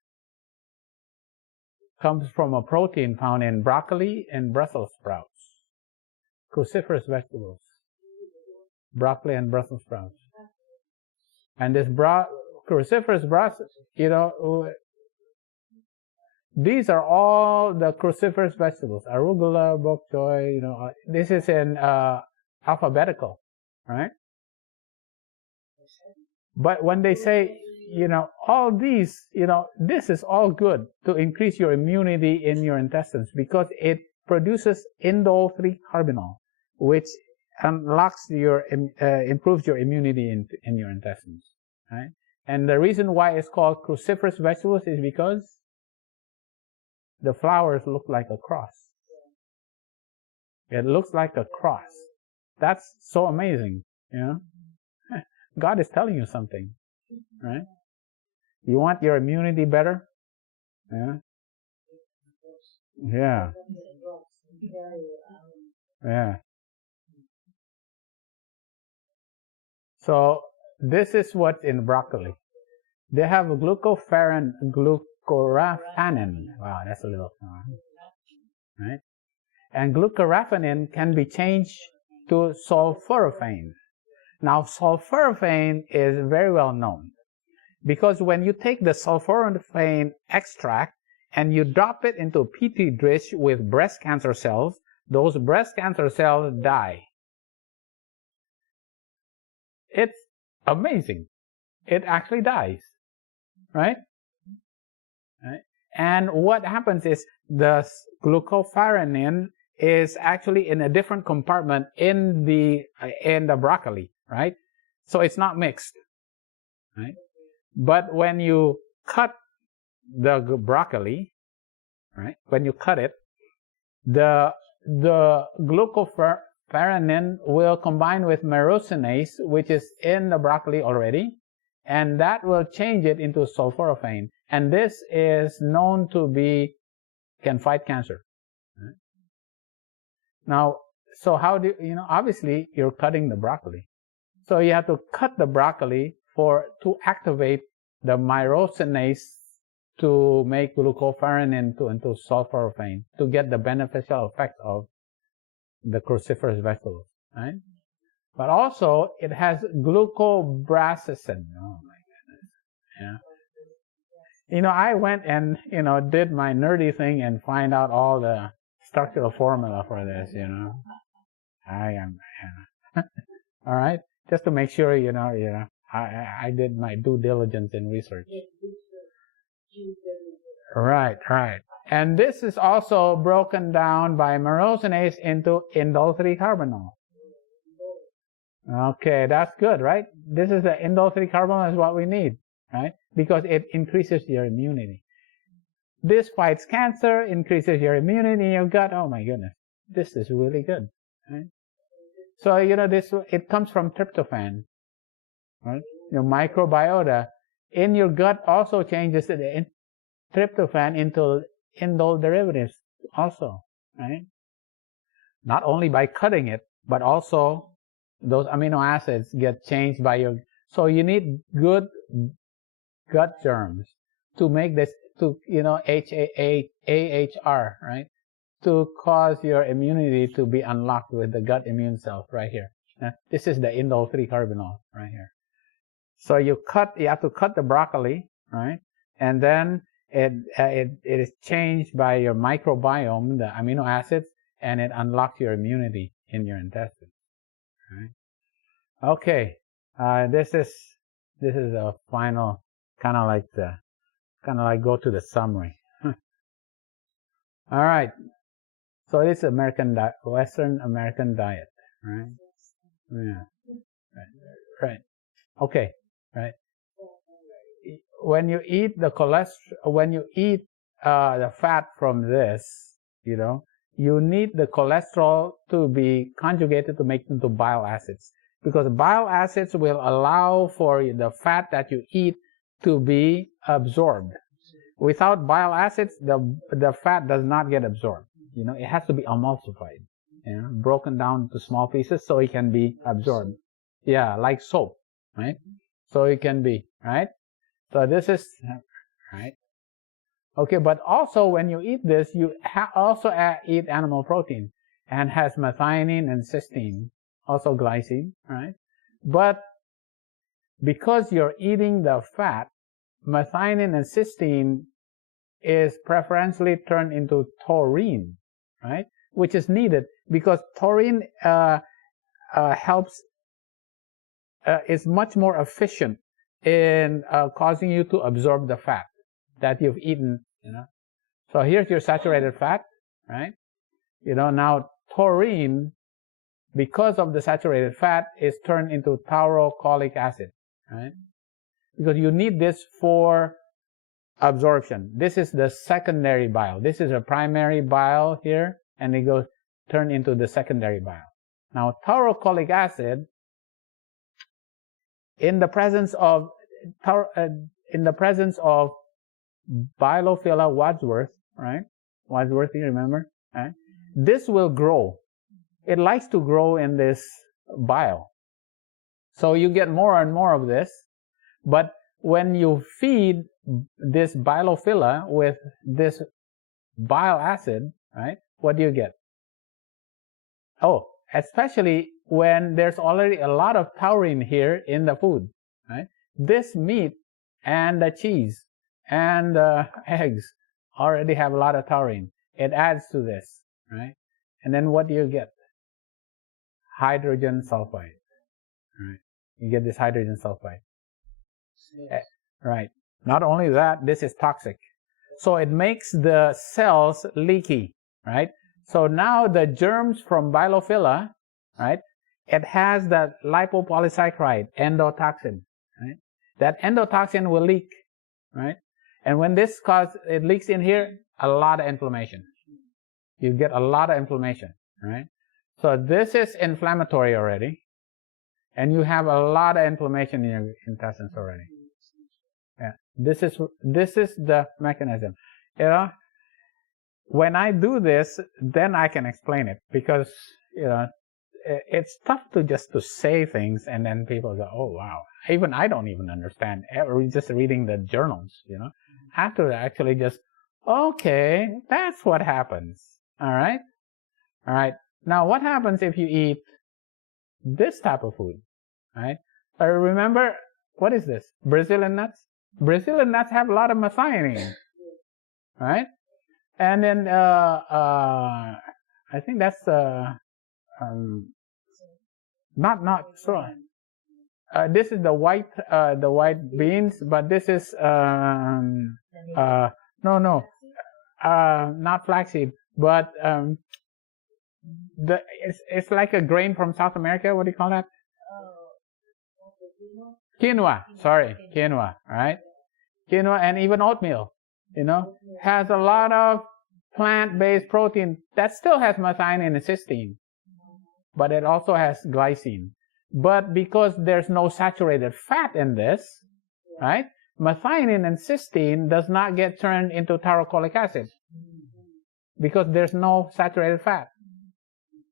comes from a protein found in broccoli and Brussels sprouts, cruciferous vegetables, broccoli and Brussels sprouts. And this cruciferous Brussels, you know, these are all the cruciferous vegetables: arugula, bok choy. You know, this is in alphabetical, right? But when they say, you know, all these, you know, this is all good to increase your immunity in your intestines because it produces indole 3-carbinol, which unlocks improves your immunity in your intestines, right? And the reason why it's called cruciferous vegetables is because the flowers look like a cross. It looks like a cross. That's so amazing, you know? God is telling you something, right? You want your immunity better? Yeah. Yeah. Yeah. So this is what's in broccoli. They have glucopharin, glucoraphanin. Wow, that's a little, right? And glucoraphanin can be changed to sulforaphane. Now, sulforaphane is very well known because when you take the sulforaphane extract and you drop it into a petri dish with breast cancer cells, those breast cancer cells die. It's amazing. It actually dies, right? Right? And what happens is the glucopharin is actually in a different compartment in the broccoli, right? So it's not mixed, right? But when you cut the broccoli, right? When you cut it, the glucopharin will combine with myrosinase, which is in the broccoli already, and that will change it into sulforaphane. And this is known to can fight cancer. Right? Now, So how do you know? Obviously, you're cutting the broccoli. So you have to cut the broccoli to activate the myrosinase to make glucopharin into sulforaphane to get the beneficial effect of the cruciferous vegetables, right? But also, it has glucobrasicin. Oh my goodness. Yeah. You know, I went and, you know, did my nerdy thing and find out all the structural formula for this, you know. I am, all right? Just to make sure, you know, I did my due diligence in research. Right. And this is also broken down by myrosinase into indole 3-carbinol. Okay, that's good, right? This is the indole 3-carbinol is what we need, right? Because it increases your immunity. This fights cancer, increases your immunity in your gut. Oh my goodness, this is really good, right? So, you know, it comes from tryptophan, right? Your microbiota in your gut also changes the tryptophan into indole derivatives also, right? Not only by cutting it, but also those amino acids get changed by your, so you need good gut germs to make this, to, you know, AHR, right? To cause your immunity to be unlocked with the gut immune cells right here. This is the indole 3-carbinol right here. So you have to cut the broccoli, right? And then it is changed by your microbiome, the amino acids, and it unlocks your immunity in your intestines. Right? Okay, this is a final kind of like go to the summary. All right. So it's Western American diet, right? Yeah. Right. Okay. Right. When you eat the fat from this, you know, you need the cholesterol to be conjugated to make into bile acids, because bile acids will allow for the fat that you eat to be absorbed. Without bile acids, the fat does not get absorbed. You know, it has to be emulsified, you know, broken down into small pieces so it can be absorbed. Yeah, like soap, right? So it can be, right? So this is, right? Okay, but also when you eat this, you also eat animal protein, and has methionine and cysteine, also glycine, right? But because you're eating the fat, methionine and cysteine is preferentially turned into taurine, right? Which is needed because taurine is much more efficient in causing you to absorb the fat that you've eaten, you know. So here's your saturated fat, right? You know, now taurine, because of the saturated fat, is turned into taurocholic acid, right? Because you need this for absorption. This is the secondary bile. This is a primary bile here, and it goes turn into the secondary bile. Now, taurocholic acid, in the presence of Bilophila wadsworth, right? Wadsworth, you remember, right? This will grow. It likes to grow in this bile. So you get more and more of this, but when you feed this Bilophila with this bile acid, right, what do you get? Oh, especially when there's already a lot of taurine here in the food, right? This meat and the cheese and the eggs already have a lot of taurine. It adds to this, right? And then what do you get? Hydrogen sulfide, right? You get this hydrogen sulfide. Right. Not only that, this is toxic. So it makes the cells leaky, right? So now the germs from Bilophila, right, it has that lipopolysaccharide, endotoxin, right? That endotoxin will leak, right? And when it leaks in here, a lot of inflammation. You get a lot of inflammation, right? So this is inflammatory already, and you have a lot of inflammation in your intestines already. Yeah, this is the mechanism. You know, when I do this, then I can explain it, because it's tough to just to say things and then people go, oh wow. Even I don't even understand. Just reading the journals, I have to actually just, okay, that's what happens. All right. Now, what happens if you eat this type of food? Right? Remember, what is this? Brazilian nuts. Brazilian nuts have a lot of methionine, right? And then I think that's not so. This is the white beans, but this is not flaxseed, but it's like a grain from South America. What do you call that? Quinoa. Sorry, quinoa. Right? Quinoa and even oatmeal. Has a lot of plant-based protein that still has methionine and cysteine, but it also has glycine. But because there's no saturated fat in this, right? Methionine and cysteine does not get turned into taurocholic acid because there's no saturated fat,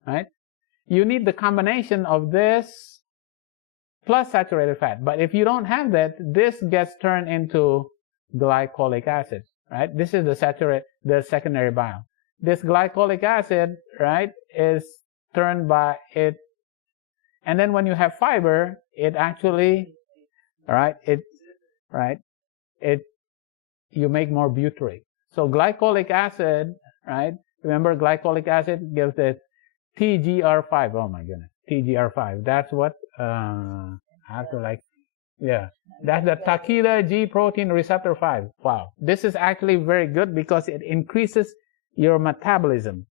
right? You need the combination of this plus saturated fat. But if you don't have that, this gets turned into glycolic acid, right? This is the secondary bile. This glycolic acid, right, is turned by it. And then when you have fiber, it actually, you make more butyrate. So glycolic acid, right? Remember, glycolic acid gives it TGR5. Oh my goodness, TGR5. That's what I have to that's the Takeda G protein receptor 5. Wow, this is actually very good because it increases your metabolism.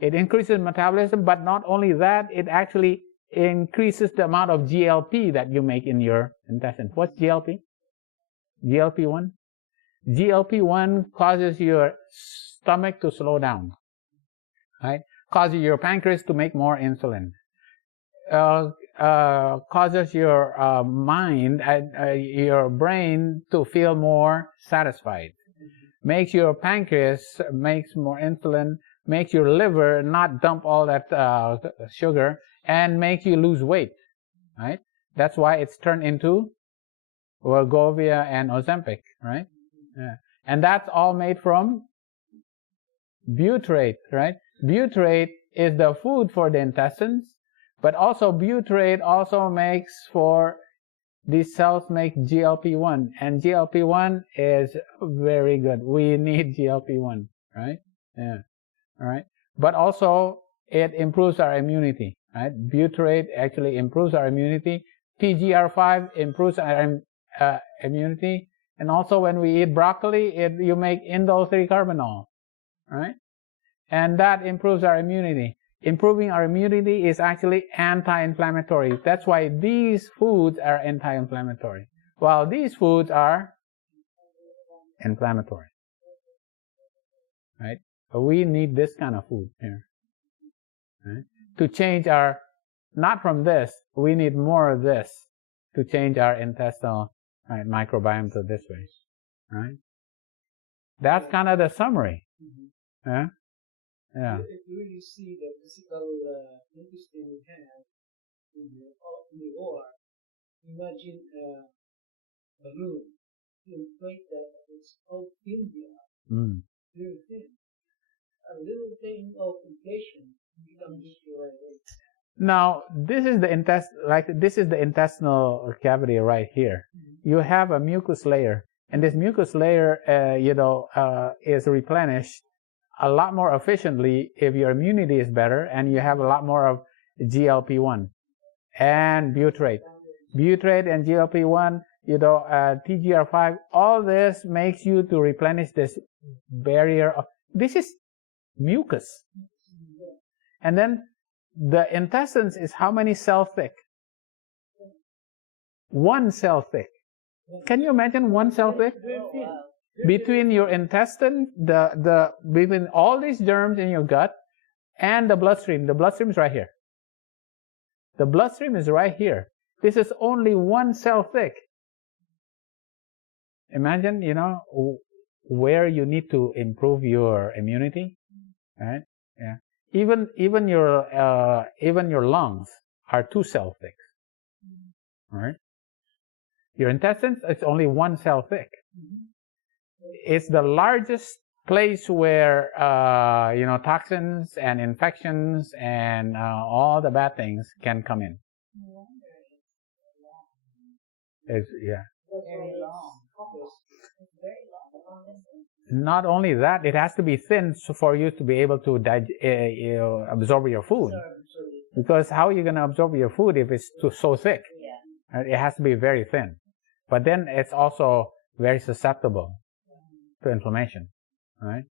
It increases metabolism, but not only that, it actually increases the amount of GLP that you make in your intestine. What's GLP? GLP-1? GLP-1 causes your stomach to slow down, right? Causes your pancreas to make more insulin. Causes your mind, your brain to feel more satisfied. Makes your pancreas makes more insulin. Makes your liver not dump all that sugar, and make you lose weight, right? That's why it's turned into Wegovy and Ozempic, right? Yeah. And that's all made from butyrate, right? Butyrate is the food for the intestines, but also butyrate also makes for these cells make GLP-1, and GLP-1 is very good. We need GLP-1, right? Yeah. All right, but also it improves our immunity. Right, butyrate actually improves our immunity. TGR5 improves our immunity, and also when we eat broccoli, you make indole 3-carbinol, right? And that improves our immunity. Improving our immunity is actually anti-inflammatory. That's why these foods are anti-inflammatory, while these foods are inflammatory, right? We need this kind of food here, right? To change not from this, we need more of this to change our intestinal microbiome to this way, right? That's kind of the summary. Yeah. If you really see the physical intestine we have in the OR, imagine a balloon. You inflate that, it's how thin they are. Very thin. A little thing of inflation becomes your weight. Now, this is the intestinal cavity right here. You have a mucus layer, and this mucus layer, is replenished a lot more efficiently if your immunity is better and you have a lot more of GLP-1 and butyrate. Butyrate and GLP-1, TGR5, all this makes you to replenish this barrier. This is mucus. And then the intestines is how many cells thick? 1 cell thick. Can you imagine 1 cell thick? Between your intestine, between all these germs in your gut and the bloodstream. The bloodstream is right here. The bloodstream is right here. This is only 1 cell thick. Imagine, where you need to improve your immunity, right? Yeah. Even your lungs are 2 cell thick. Right? Your intestines, it's only 1 cell thick. It's the largest place where toxins and infections and all the bad things can come in. It's very long. It's very long. Not only that, it has to be thin for you to be able to absorb your food. Because how are you going to absorb your food if it's so thick? Yeah. It has to be very thin. But then it's also very susceptible to inflammation, right?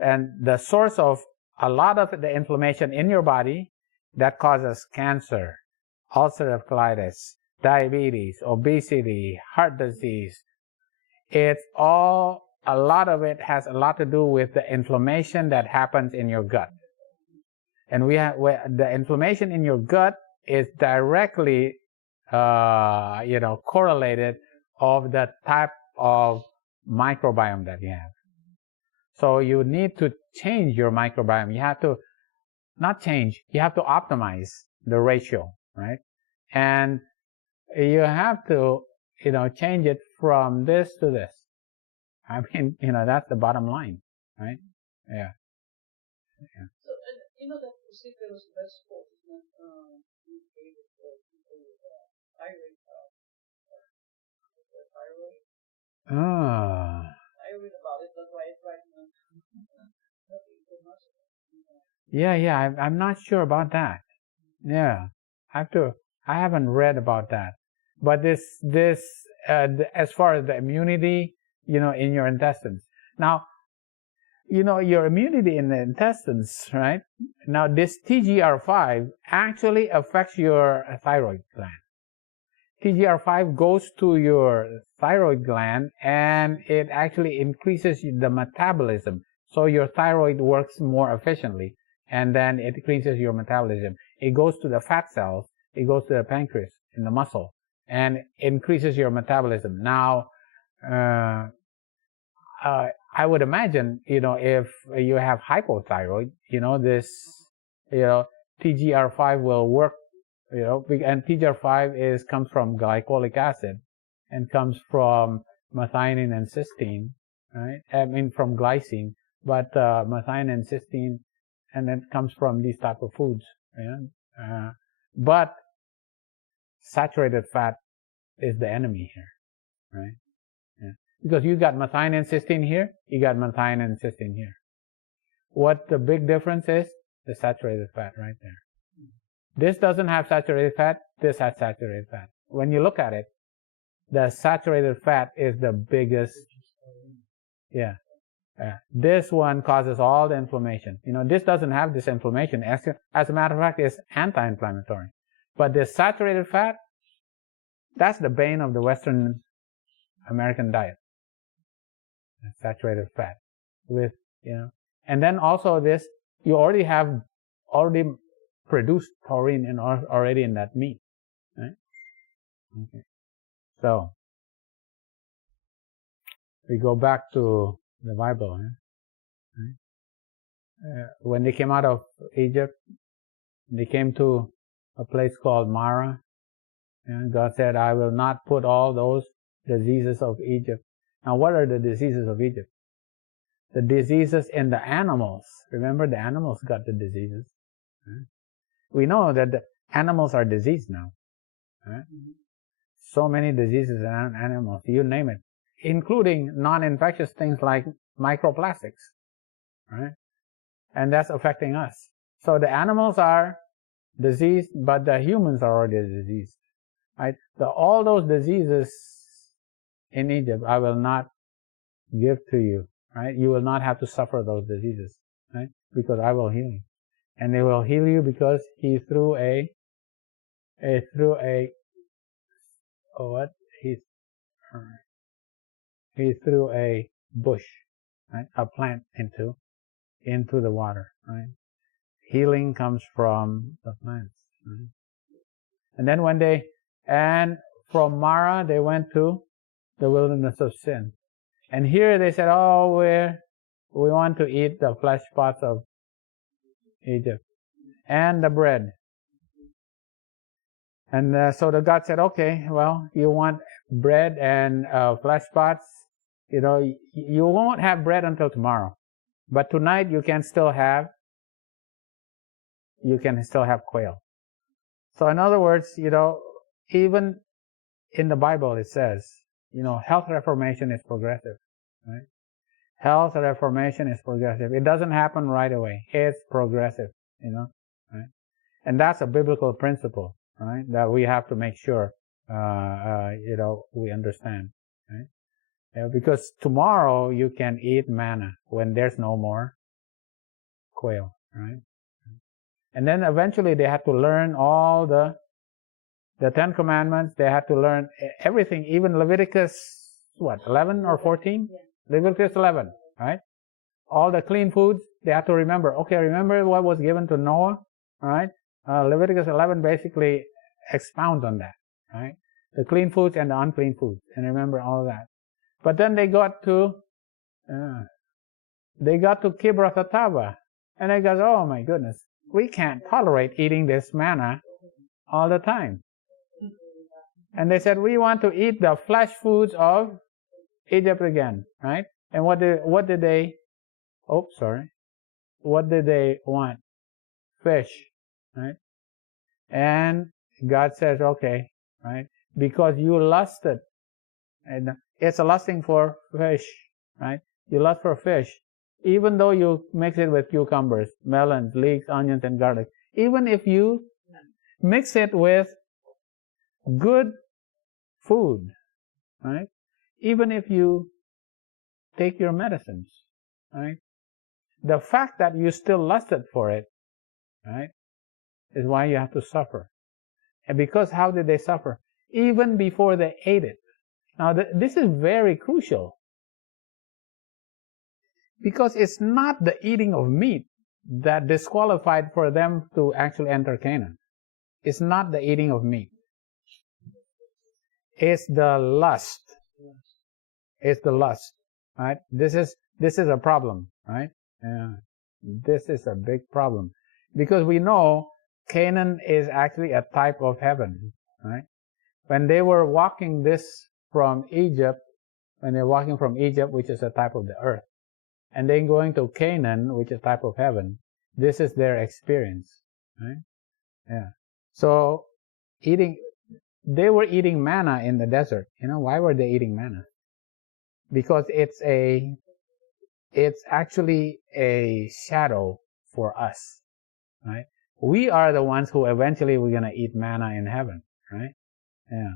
And the source of a lot of the inflammation in your body that causes cancer, ulcerative colitis, diabetes, obesity, heart disease, a lot of it has a lot to do with the inflammation that happens in your gut. And the inflammation in your gut is directly, correlated of the type of microbiome that you have. So you need to change your microbiome. You have to, you have to optimize the ratio, right? And you have to, change it from this to this. I mean, that's the bottom line, right? Yeah. So, that cruciferous vegetable is not created for people with thyroid. Ah. I read about it, that's why it's right now. Yeah, I'm not sure about that. Yeah, I haven't read about that. But this, as far as the immunity, in your intestines. Now, your immunity in the intestines, right? Now, this TGR5 actually affects your thyroid gland. TGR5 goes to your thyroid gland and it actually increases the metabolism. So your thyroid works more efficiently and then it increases your metabolism. It goes to the fat cells, it goes to the pancreas in the muscle and increases your metabolism. Now, I would imagine, if you have hypothyroid, this, TGR5 will work, and TGR5 comes from glycolic acid and comes from methionine and cysteine, right? I mean, from glycine, but methionine and cysteine, and it comes from these type of foods. Yeah? But saturated fat is the enemy here, right? Yeah. Because you got methionine and cysteine here, you got methionine and cysteine here. What the big difference is? The saturated fat right there. This doesn't have saturated fat, this has saturated fat. When you look at it, the saturated fat is the biggest. Yeah. This one causes all the inflammation. This doesn't have this inflammation. As a matter of fact, it's anti-inflammatory. But the saturated fat, that's the bane of the Western American diet. Saturated fat with, and then also this, you already produced taurine already in that meat, right? Okay. So, we go back to the Bible, right? When they came out of Egypt, they came to a place called Mara, and God said, I will not put all those diseases of Egypt. Now, what are the diseases of Egypt? The diseases in the animals. Remember, the animals got the diseases. Right? We know that the animals are diseased now. Right? So many diseases in animals, you name it, including non-infectious things like microplastics. Right? And that's affecting us. So the animals are diseased, but the humans are already diseased. Right? All those diseases in Egypt, I will not give to you. Right? You will not have to suffer those diseases, right? Because I will heal you. And they will heal you because he threw a bush, right? A plant into the water, right? Healing comes from the plants, right? And then from Mara, they went to the wilderness of Sin. And here they said, we want to eat the flesh pots of, Egypt, and the bread. And so the God said, okay, well, you want bread and flesh pots, you won't have bread until tomorrow, but tonight you can still have quail. So in other words, even in the Bible it says, health reformation is progressive, right? Health reformation is progressive. It doesn't happen right away. It's progressive, right? And that's a biblical principle, right? That we have to make sure, we understand, right? Because tomorrow you can eat manna when there's no more quail, right? And then eventually they had to learn all the 10 Commandments. They had to learn everything, even Leviticus, 11 or 14? Yeah. Leviticus 11, right? All the clean foods, they had to remember. Okay, remember what was given to Noah, right? Leviticus 11 basically expounds on that, right? The clean foods and the unclean foods, and remember all of that. But then they got to Kibroth Hattaavah, and they go, oh my goodness, we can't tolerate eating this manna all the time. And they said, we want to eat the flesh foods of Egypt again, right? And what did they want? Fish, right? And God says, okay, right? Because you lusted, and it's a lusting for fish, right? You lust for fish, even though you mix it with cucumbers, melons, leeks, onions, and garlic. Even if you mix it with good food, right? Even if you take your medicines, right? The fact that you still lusted for it, right, is why you have to suffer. And because how did they suffer? Even before they ate it. Now, this is very crucial. Because it's not the eating of meat that disqualified for them to actually enter Canaan. It's not the eating of meat. It's the lust. It's the lust, right? This is a problem, right? Yeah. This is a big problem. Because we know Canaan is actually a type of heaven, right? When they were walking from Egypt, which is a type of the earth, and then going to Canaan, which is a type of heaven, this is their experience, right? Yeah. So they were eating manna in the desert. Why were they eating manna? Because it's actually a shadow for us, right? We are the ones who eventually we're going to eat manna in heaven, right? Yeah.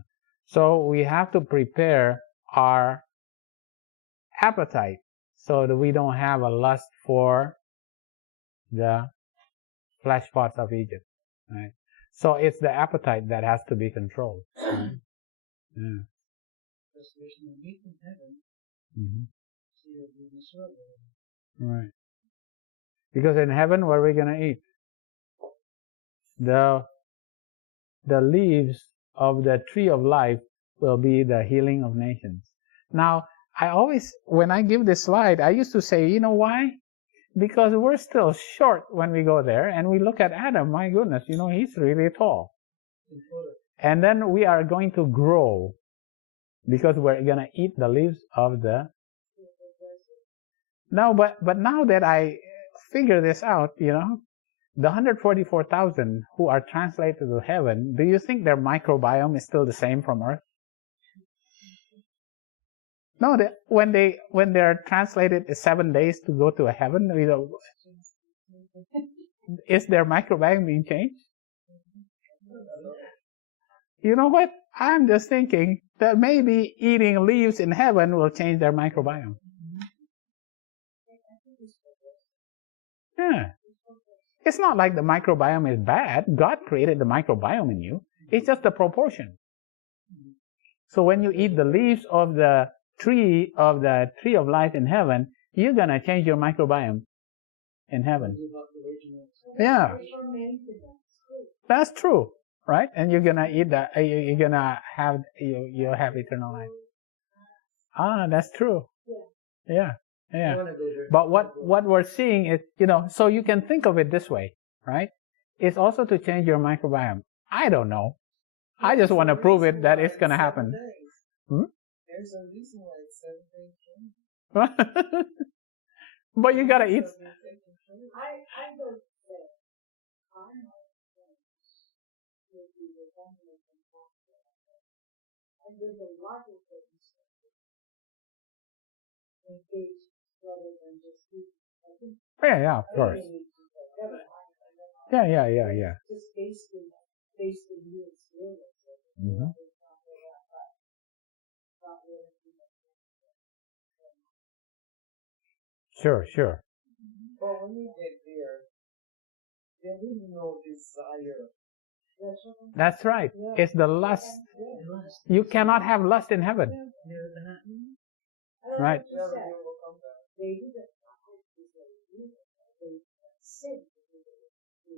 So we have to prepare our appetite so that we don't have a lust for the flesh pots of Egypt, right? So it's the appetite that has to be controlled. Right? Yeah. Mm-hmm. Right. Because in heaven, what are we going to eat? The leaves of the tree of life will be the healing of nations. Now, when I give this slide, I used to say, you know why? Because we're still short when we go there, and we look at Adam, my goodness, he's really tall. And then we are going to grow, because we're going to eat the leaves of the... No, but now that I figure this out, the 144,000 who are translated to heaven, do you think their microbiome is still the same from earth? No, when they're translated 7 days to go to a heaven, is their microbiome being changed? You know what? I'm just thinking that maybe eating leaves in heaven will change their microbiome. Yeah. It's not like the microbiome is bad. God created the microbiome in you. It's just the proportion. So when you eat the leaves of the tree of life in heaven, you're going to change your microbiome in heaven. Yeah. That's true, right? And you're going to eat that, you're going to have, you'll have eternal life. Ah, that's true. Yeah. Yeah. But what we're seeing is, so you can think of it this way, right? It's also to change your microbiome. I don't know. I just want to prove it that it's going to happen. There's a reason why it's 7 days. But you got to eat. I don't say carnal things will be the dominant factor. And there's a lot of things engaged rather than just eating. I think Yeah, of course. Yeah. Just based in your experience. Mm-hmm. Sure. But when you get there is no desire. That's right. It's the lust. You cannot have lust in heaven. Right. They do that they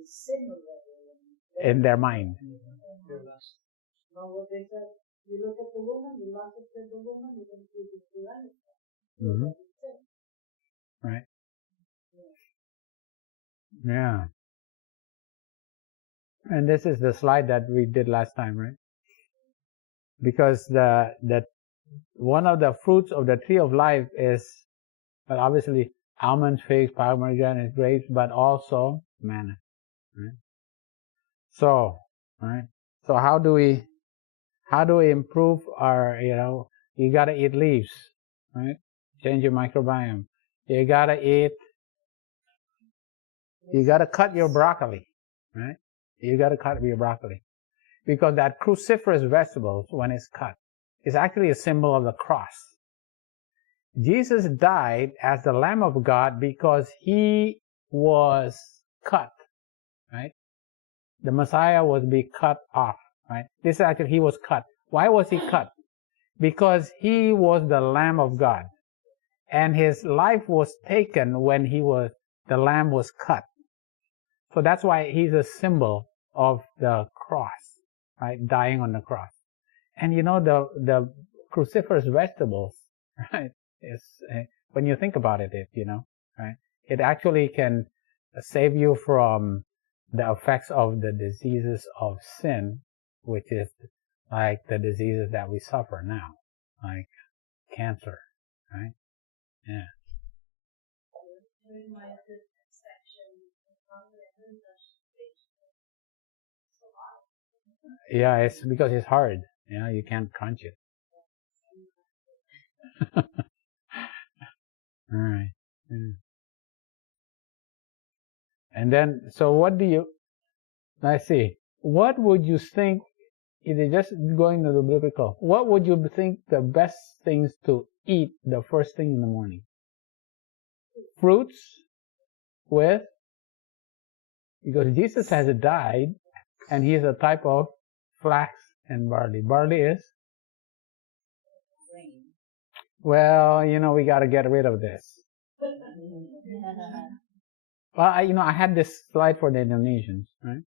sin in their mind. Now what they said, you look at the woman, you lust after the woman, you can see the animal. Mm-hmm. Right. Yeah. And this is the slide that we did last time, right? Because the one of the fruits of the tree of life is, well, obviously almonds, figs, pomegranate, grapes, but also manna. Right? So, right. So how do we improve our, you got to eat leaves, right? Change your microbiome. You got to cut your broccoli, right? You got to cut your broccoli. Because that cruciferous vegetables, when it's cut, is actually a symbol of the cross. Jesus died as the Lamb of God because he was cut, right? The Messiah was be cut off, right? This is actually, he was cut. Why was he cut? Because he was the Lamb of God. And his life was taken when the Lamb was cut. So that's why he's a symbol of the cross, right? Dying on the cross. And the cruciferous vegetables, right? Is when you think about it, right? It actually can save you from the effects of the diseases of sin, which is like the diseases that we suffer now, like cancer, right? Yeah. Yeah, it's because it's hard. You can't crunch it. All right. Yeah. And then, so let's see, what would you think, if you're just going to the biblical, what would you think the best things to eat the first thing in the morning? Fruits because Jesus has died, and he is a type of flax and barley. Barley is? Well, we got to get rid of this. Well, I had this slide for the Indonesians, right?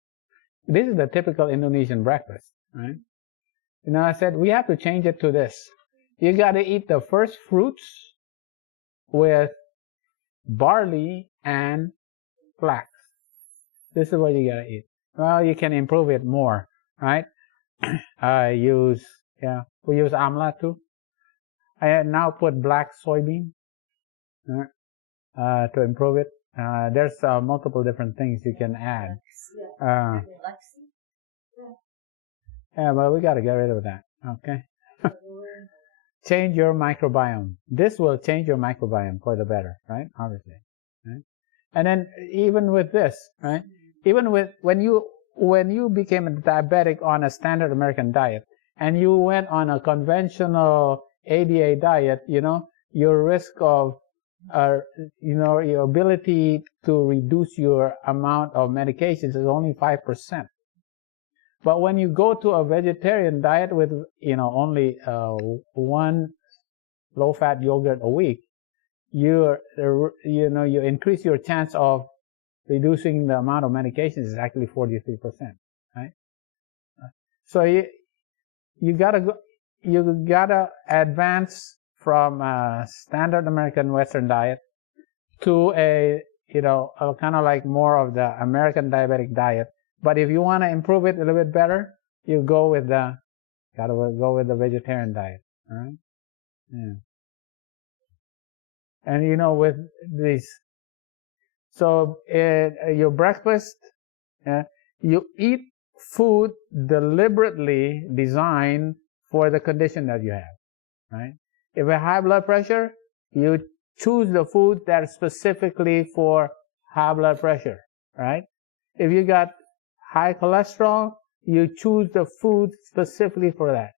This is the typical Indonesian breakfast, right? I said, we have to change it to this. You got to eat the first fruits with barley and flax. This is what you got to eat. Well, you can improve it more, right? We use amla too. I now put black soybean to improve it. There's multiple different things you can add. Yeah, but we got to get rid of that. Okay. Change your microbiome. This will change your microbiome for the better, right? Obviously. Right? And then even with this, right? Even with when you became a diabetic on a standard American diet and you went on a conventional ADA diet, your risk of your ability to reduce your amount of medications is only 5%. But when you go to a vegetarian diet with, only one low-fat yogurt a week, you increase your chance of reducing the amount of medications is actually 43%, right? So you gotta advance from a standard American Western diet to a kind of like more of the American diabetic diet. But if you want to improve it a little bit better, you go with the vegetarian diet. All right? Yeah. And with these, so your breakfast, you eat food deliberately designed for the condition that you have, right? If you have high blood pressure, you choose the food that is specifically for high blood pressure, right? If you got high cholesterol, you choose the food specifically for that,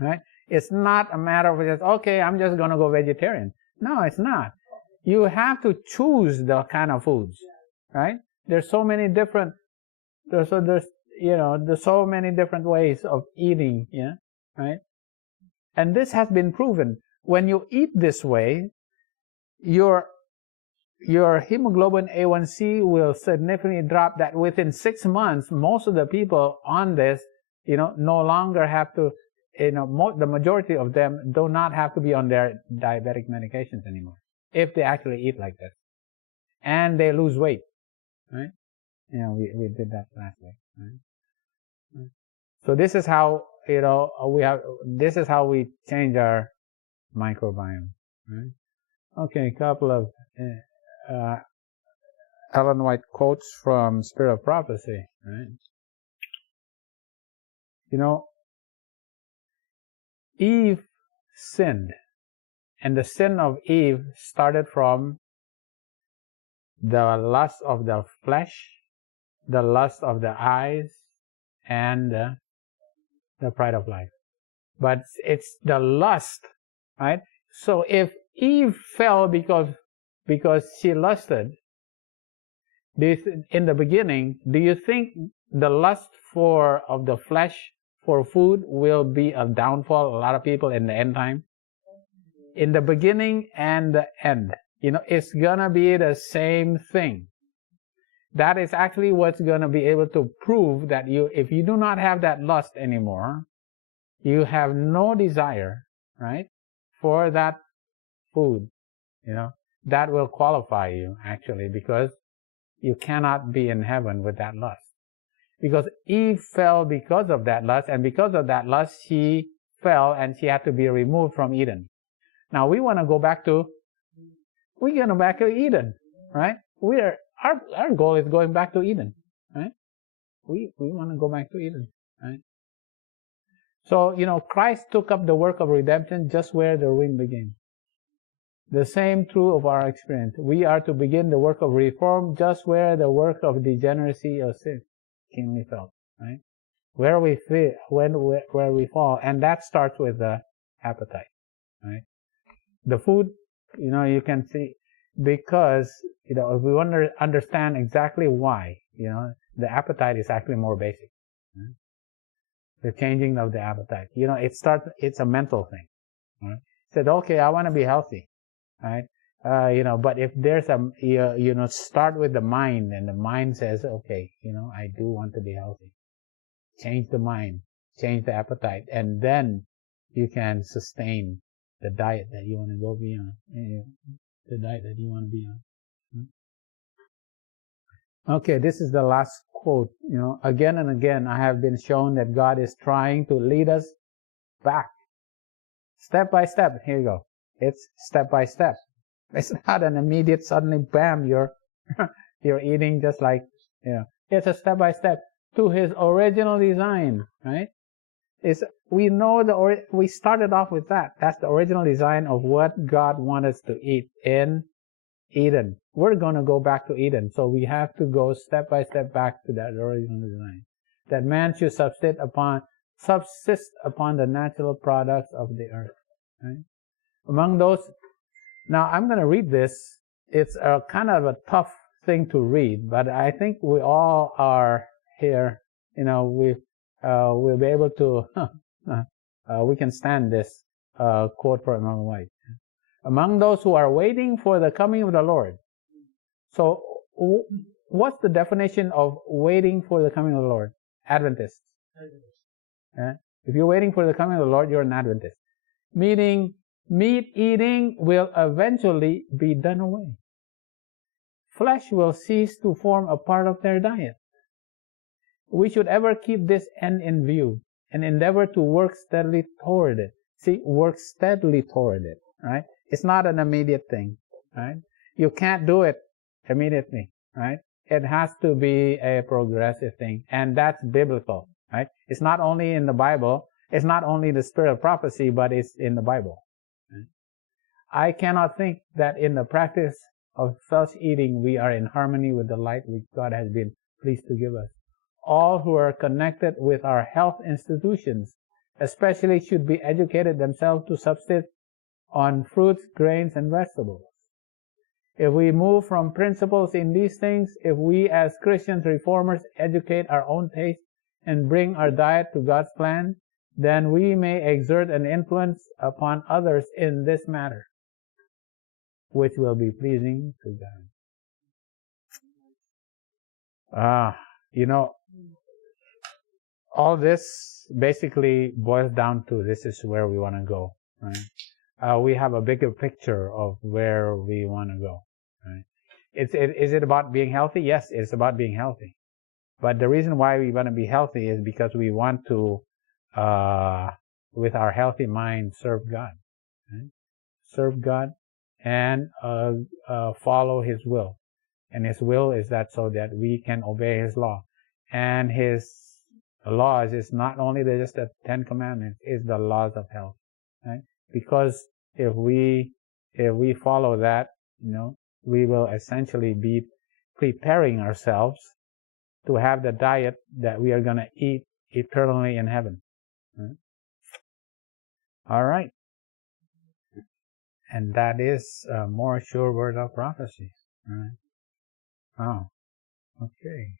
right? It's not a matter of just, okay, I'm just going to go vegetarian. No, it's not. You have to choose the kind of foods, right? There's so many different, there's so many different ways of eating, right? And this has been proven. When you eat this way, your hemoglobin A1C will significantly drop. That within 6 months, most of the people on this, no longer have to, the majority of them do not have to be on their diabetic medications anymore, if they actually eat like this. And they lose weight, right? We did that last week, right? So this is how, this is how we change our microbiome, right? Okay, a couple of Ellen White quotes from Spirit of Prophecy, right? Eve sinned, and the sin of Eve started from the lust of the flesh, the lust of the eyes, and the pride of life. But it's the lust, right? So if Eve fell because she lusted in the beginning, do you think the lust of the flesh for food will be a downfall? A lot of people in the end time, in the beginning and the end, it's gonna be the same thing. That is actually what's gonna be able to prove that if you do not have that lust anymore, you have no desire, right, for that food, that will qualify you actually, because you cannot be in heaven with that lust. Because Eve fell because of that lust, and because of that lust, she fell and she had to be removed from Eden. Now we want to go back to, Eden, right? Our goal is going back to Eden, right? We want to go back to Eden, right? So, Christ took up the work of redemption just where the ruin began. The same true of our experience. We are to begin the work of reform just where the work of degeneracy or sin keenly felt, right? Where we fall, and that starts with the appetite, right? The food, you can see, because, if we want to understand exactly why, the appetite is actually more basic. Right? The changing of the appetite. It's a mental thing. Right? Said, okay, I want to be healthy, right? But if there's start with the mind, and the mind says, okay, I do want to be healthy. Change the mind, change the appetite, and then you can sustain the diet that you want to go be on. The diet that you want to be on. Okay, this is the last quote. Again and again, I have been shown that God is trying to lead us back, step by step. Here you go. It's step by step. It's not an immediate, suddenly, bam, you're eating just like, it's a step by step to His original design, right? We started off with that. That's the original design of what God wanted us to eat in Eden. We're going to go back to Eden. So we have to go step by step back to that original design. That man should subsist upon the natural products of the earth, right? Among those, now I'm going to read this. It's a kind of a tough thing to read, but I think we all are here, we'll be able to, we can stand this quote from Ellen White. Among those who are waiting for the coming of the Lord. So, what's the definition of waiting for the coming of the Lord? Adventist. If you're waiting for the coming of the Lord, you're an Adventist. Meaning, Meat eating will eventually be done away. Flesh will cease to form a part of their diet. We should ever keep this end in view and endeavor to work steadily toward it. See, work steadily toward it, right? It's not an immediate thing, right? You can't do it immediately, right? It has to be a progressive thing, and that's biblical, right? It's not only in the Bible, it's not only the spirit of prophecy, but it's in the Bible. Right? I cannot think that in the practice of flesh eating we are in harmony with the light which God has been pleased to give us. All who are connected with our health institutions especially should be educated themselves to subsist on fruits, grains, and vegetables. If we move from principles in these things, if we as Christians reformers educate our own taste and bring our diet to God's plan, then we may exert an influence upon others in this matter, which will be pleasing to God. All this basically boils down to this is where we want to go, right? We have a bigger picture of where we want to go, right? Is it about being healthy? Yes, it's about being healthy. But the reason why we want to be healthy is because we want to, with our healthy mind, serve God, right? Serve God and follow His will. And His will is that so that we can obey His law. And His laws is not only just the 10 Commandments, it's the laws of health, right? Because if we follow that, we will essentially be preparing ourselves to have the diet that we are going to eat eternally in heaven. Right? All right. And that is a more sure word of prophecy. Right? Oh, okay.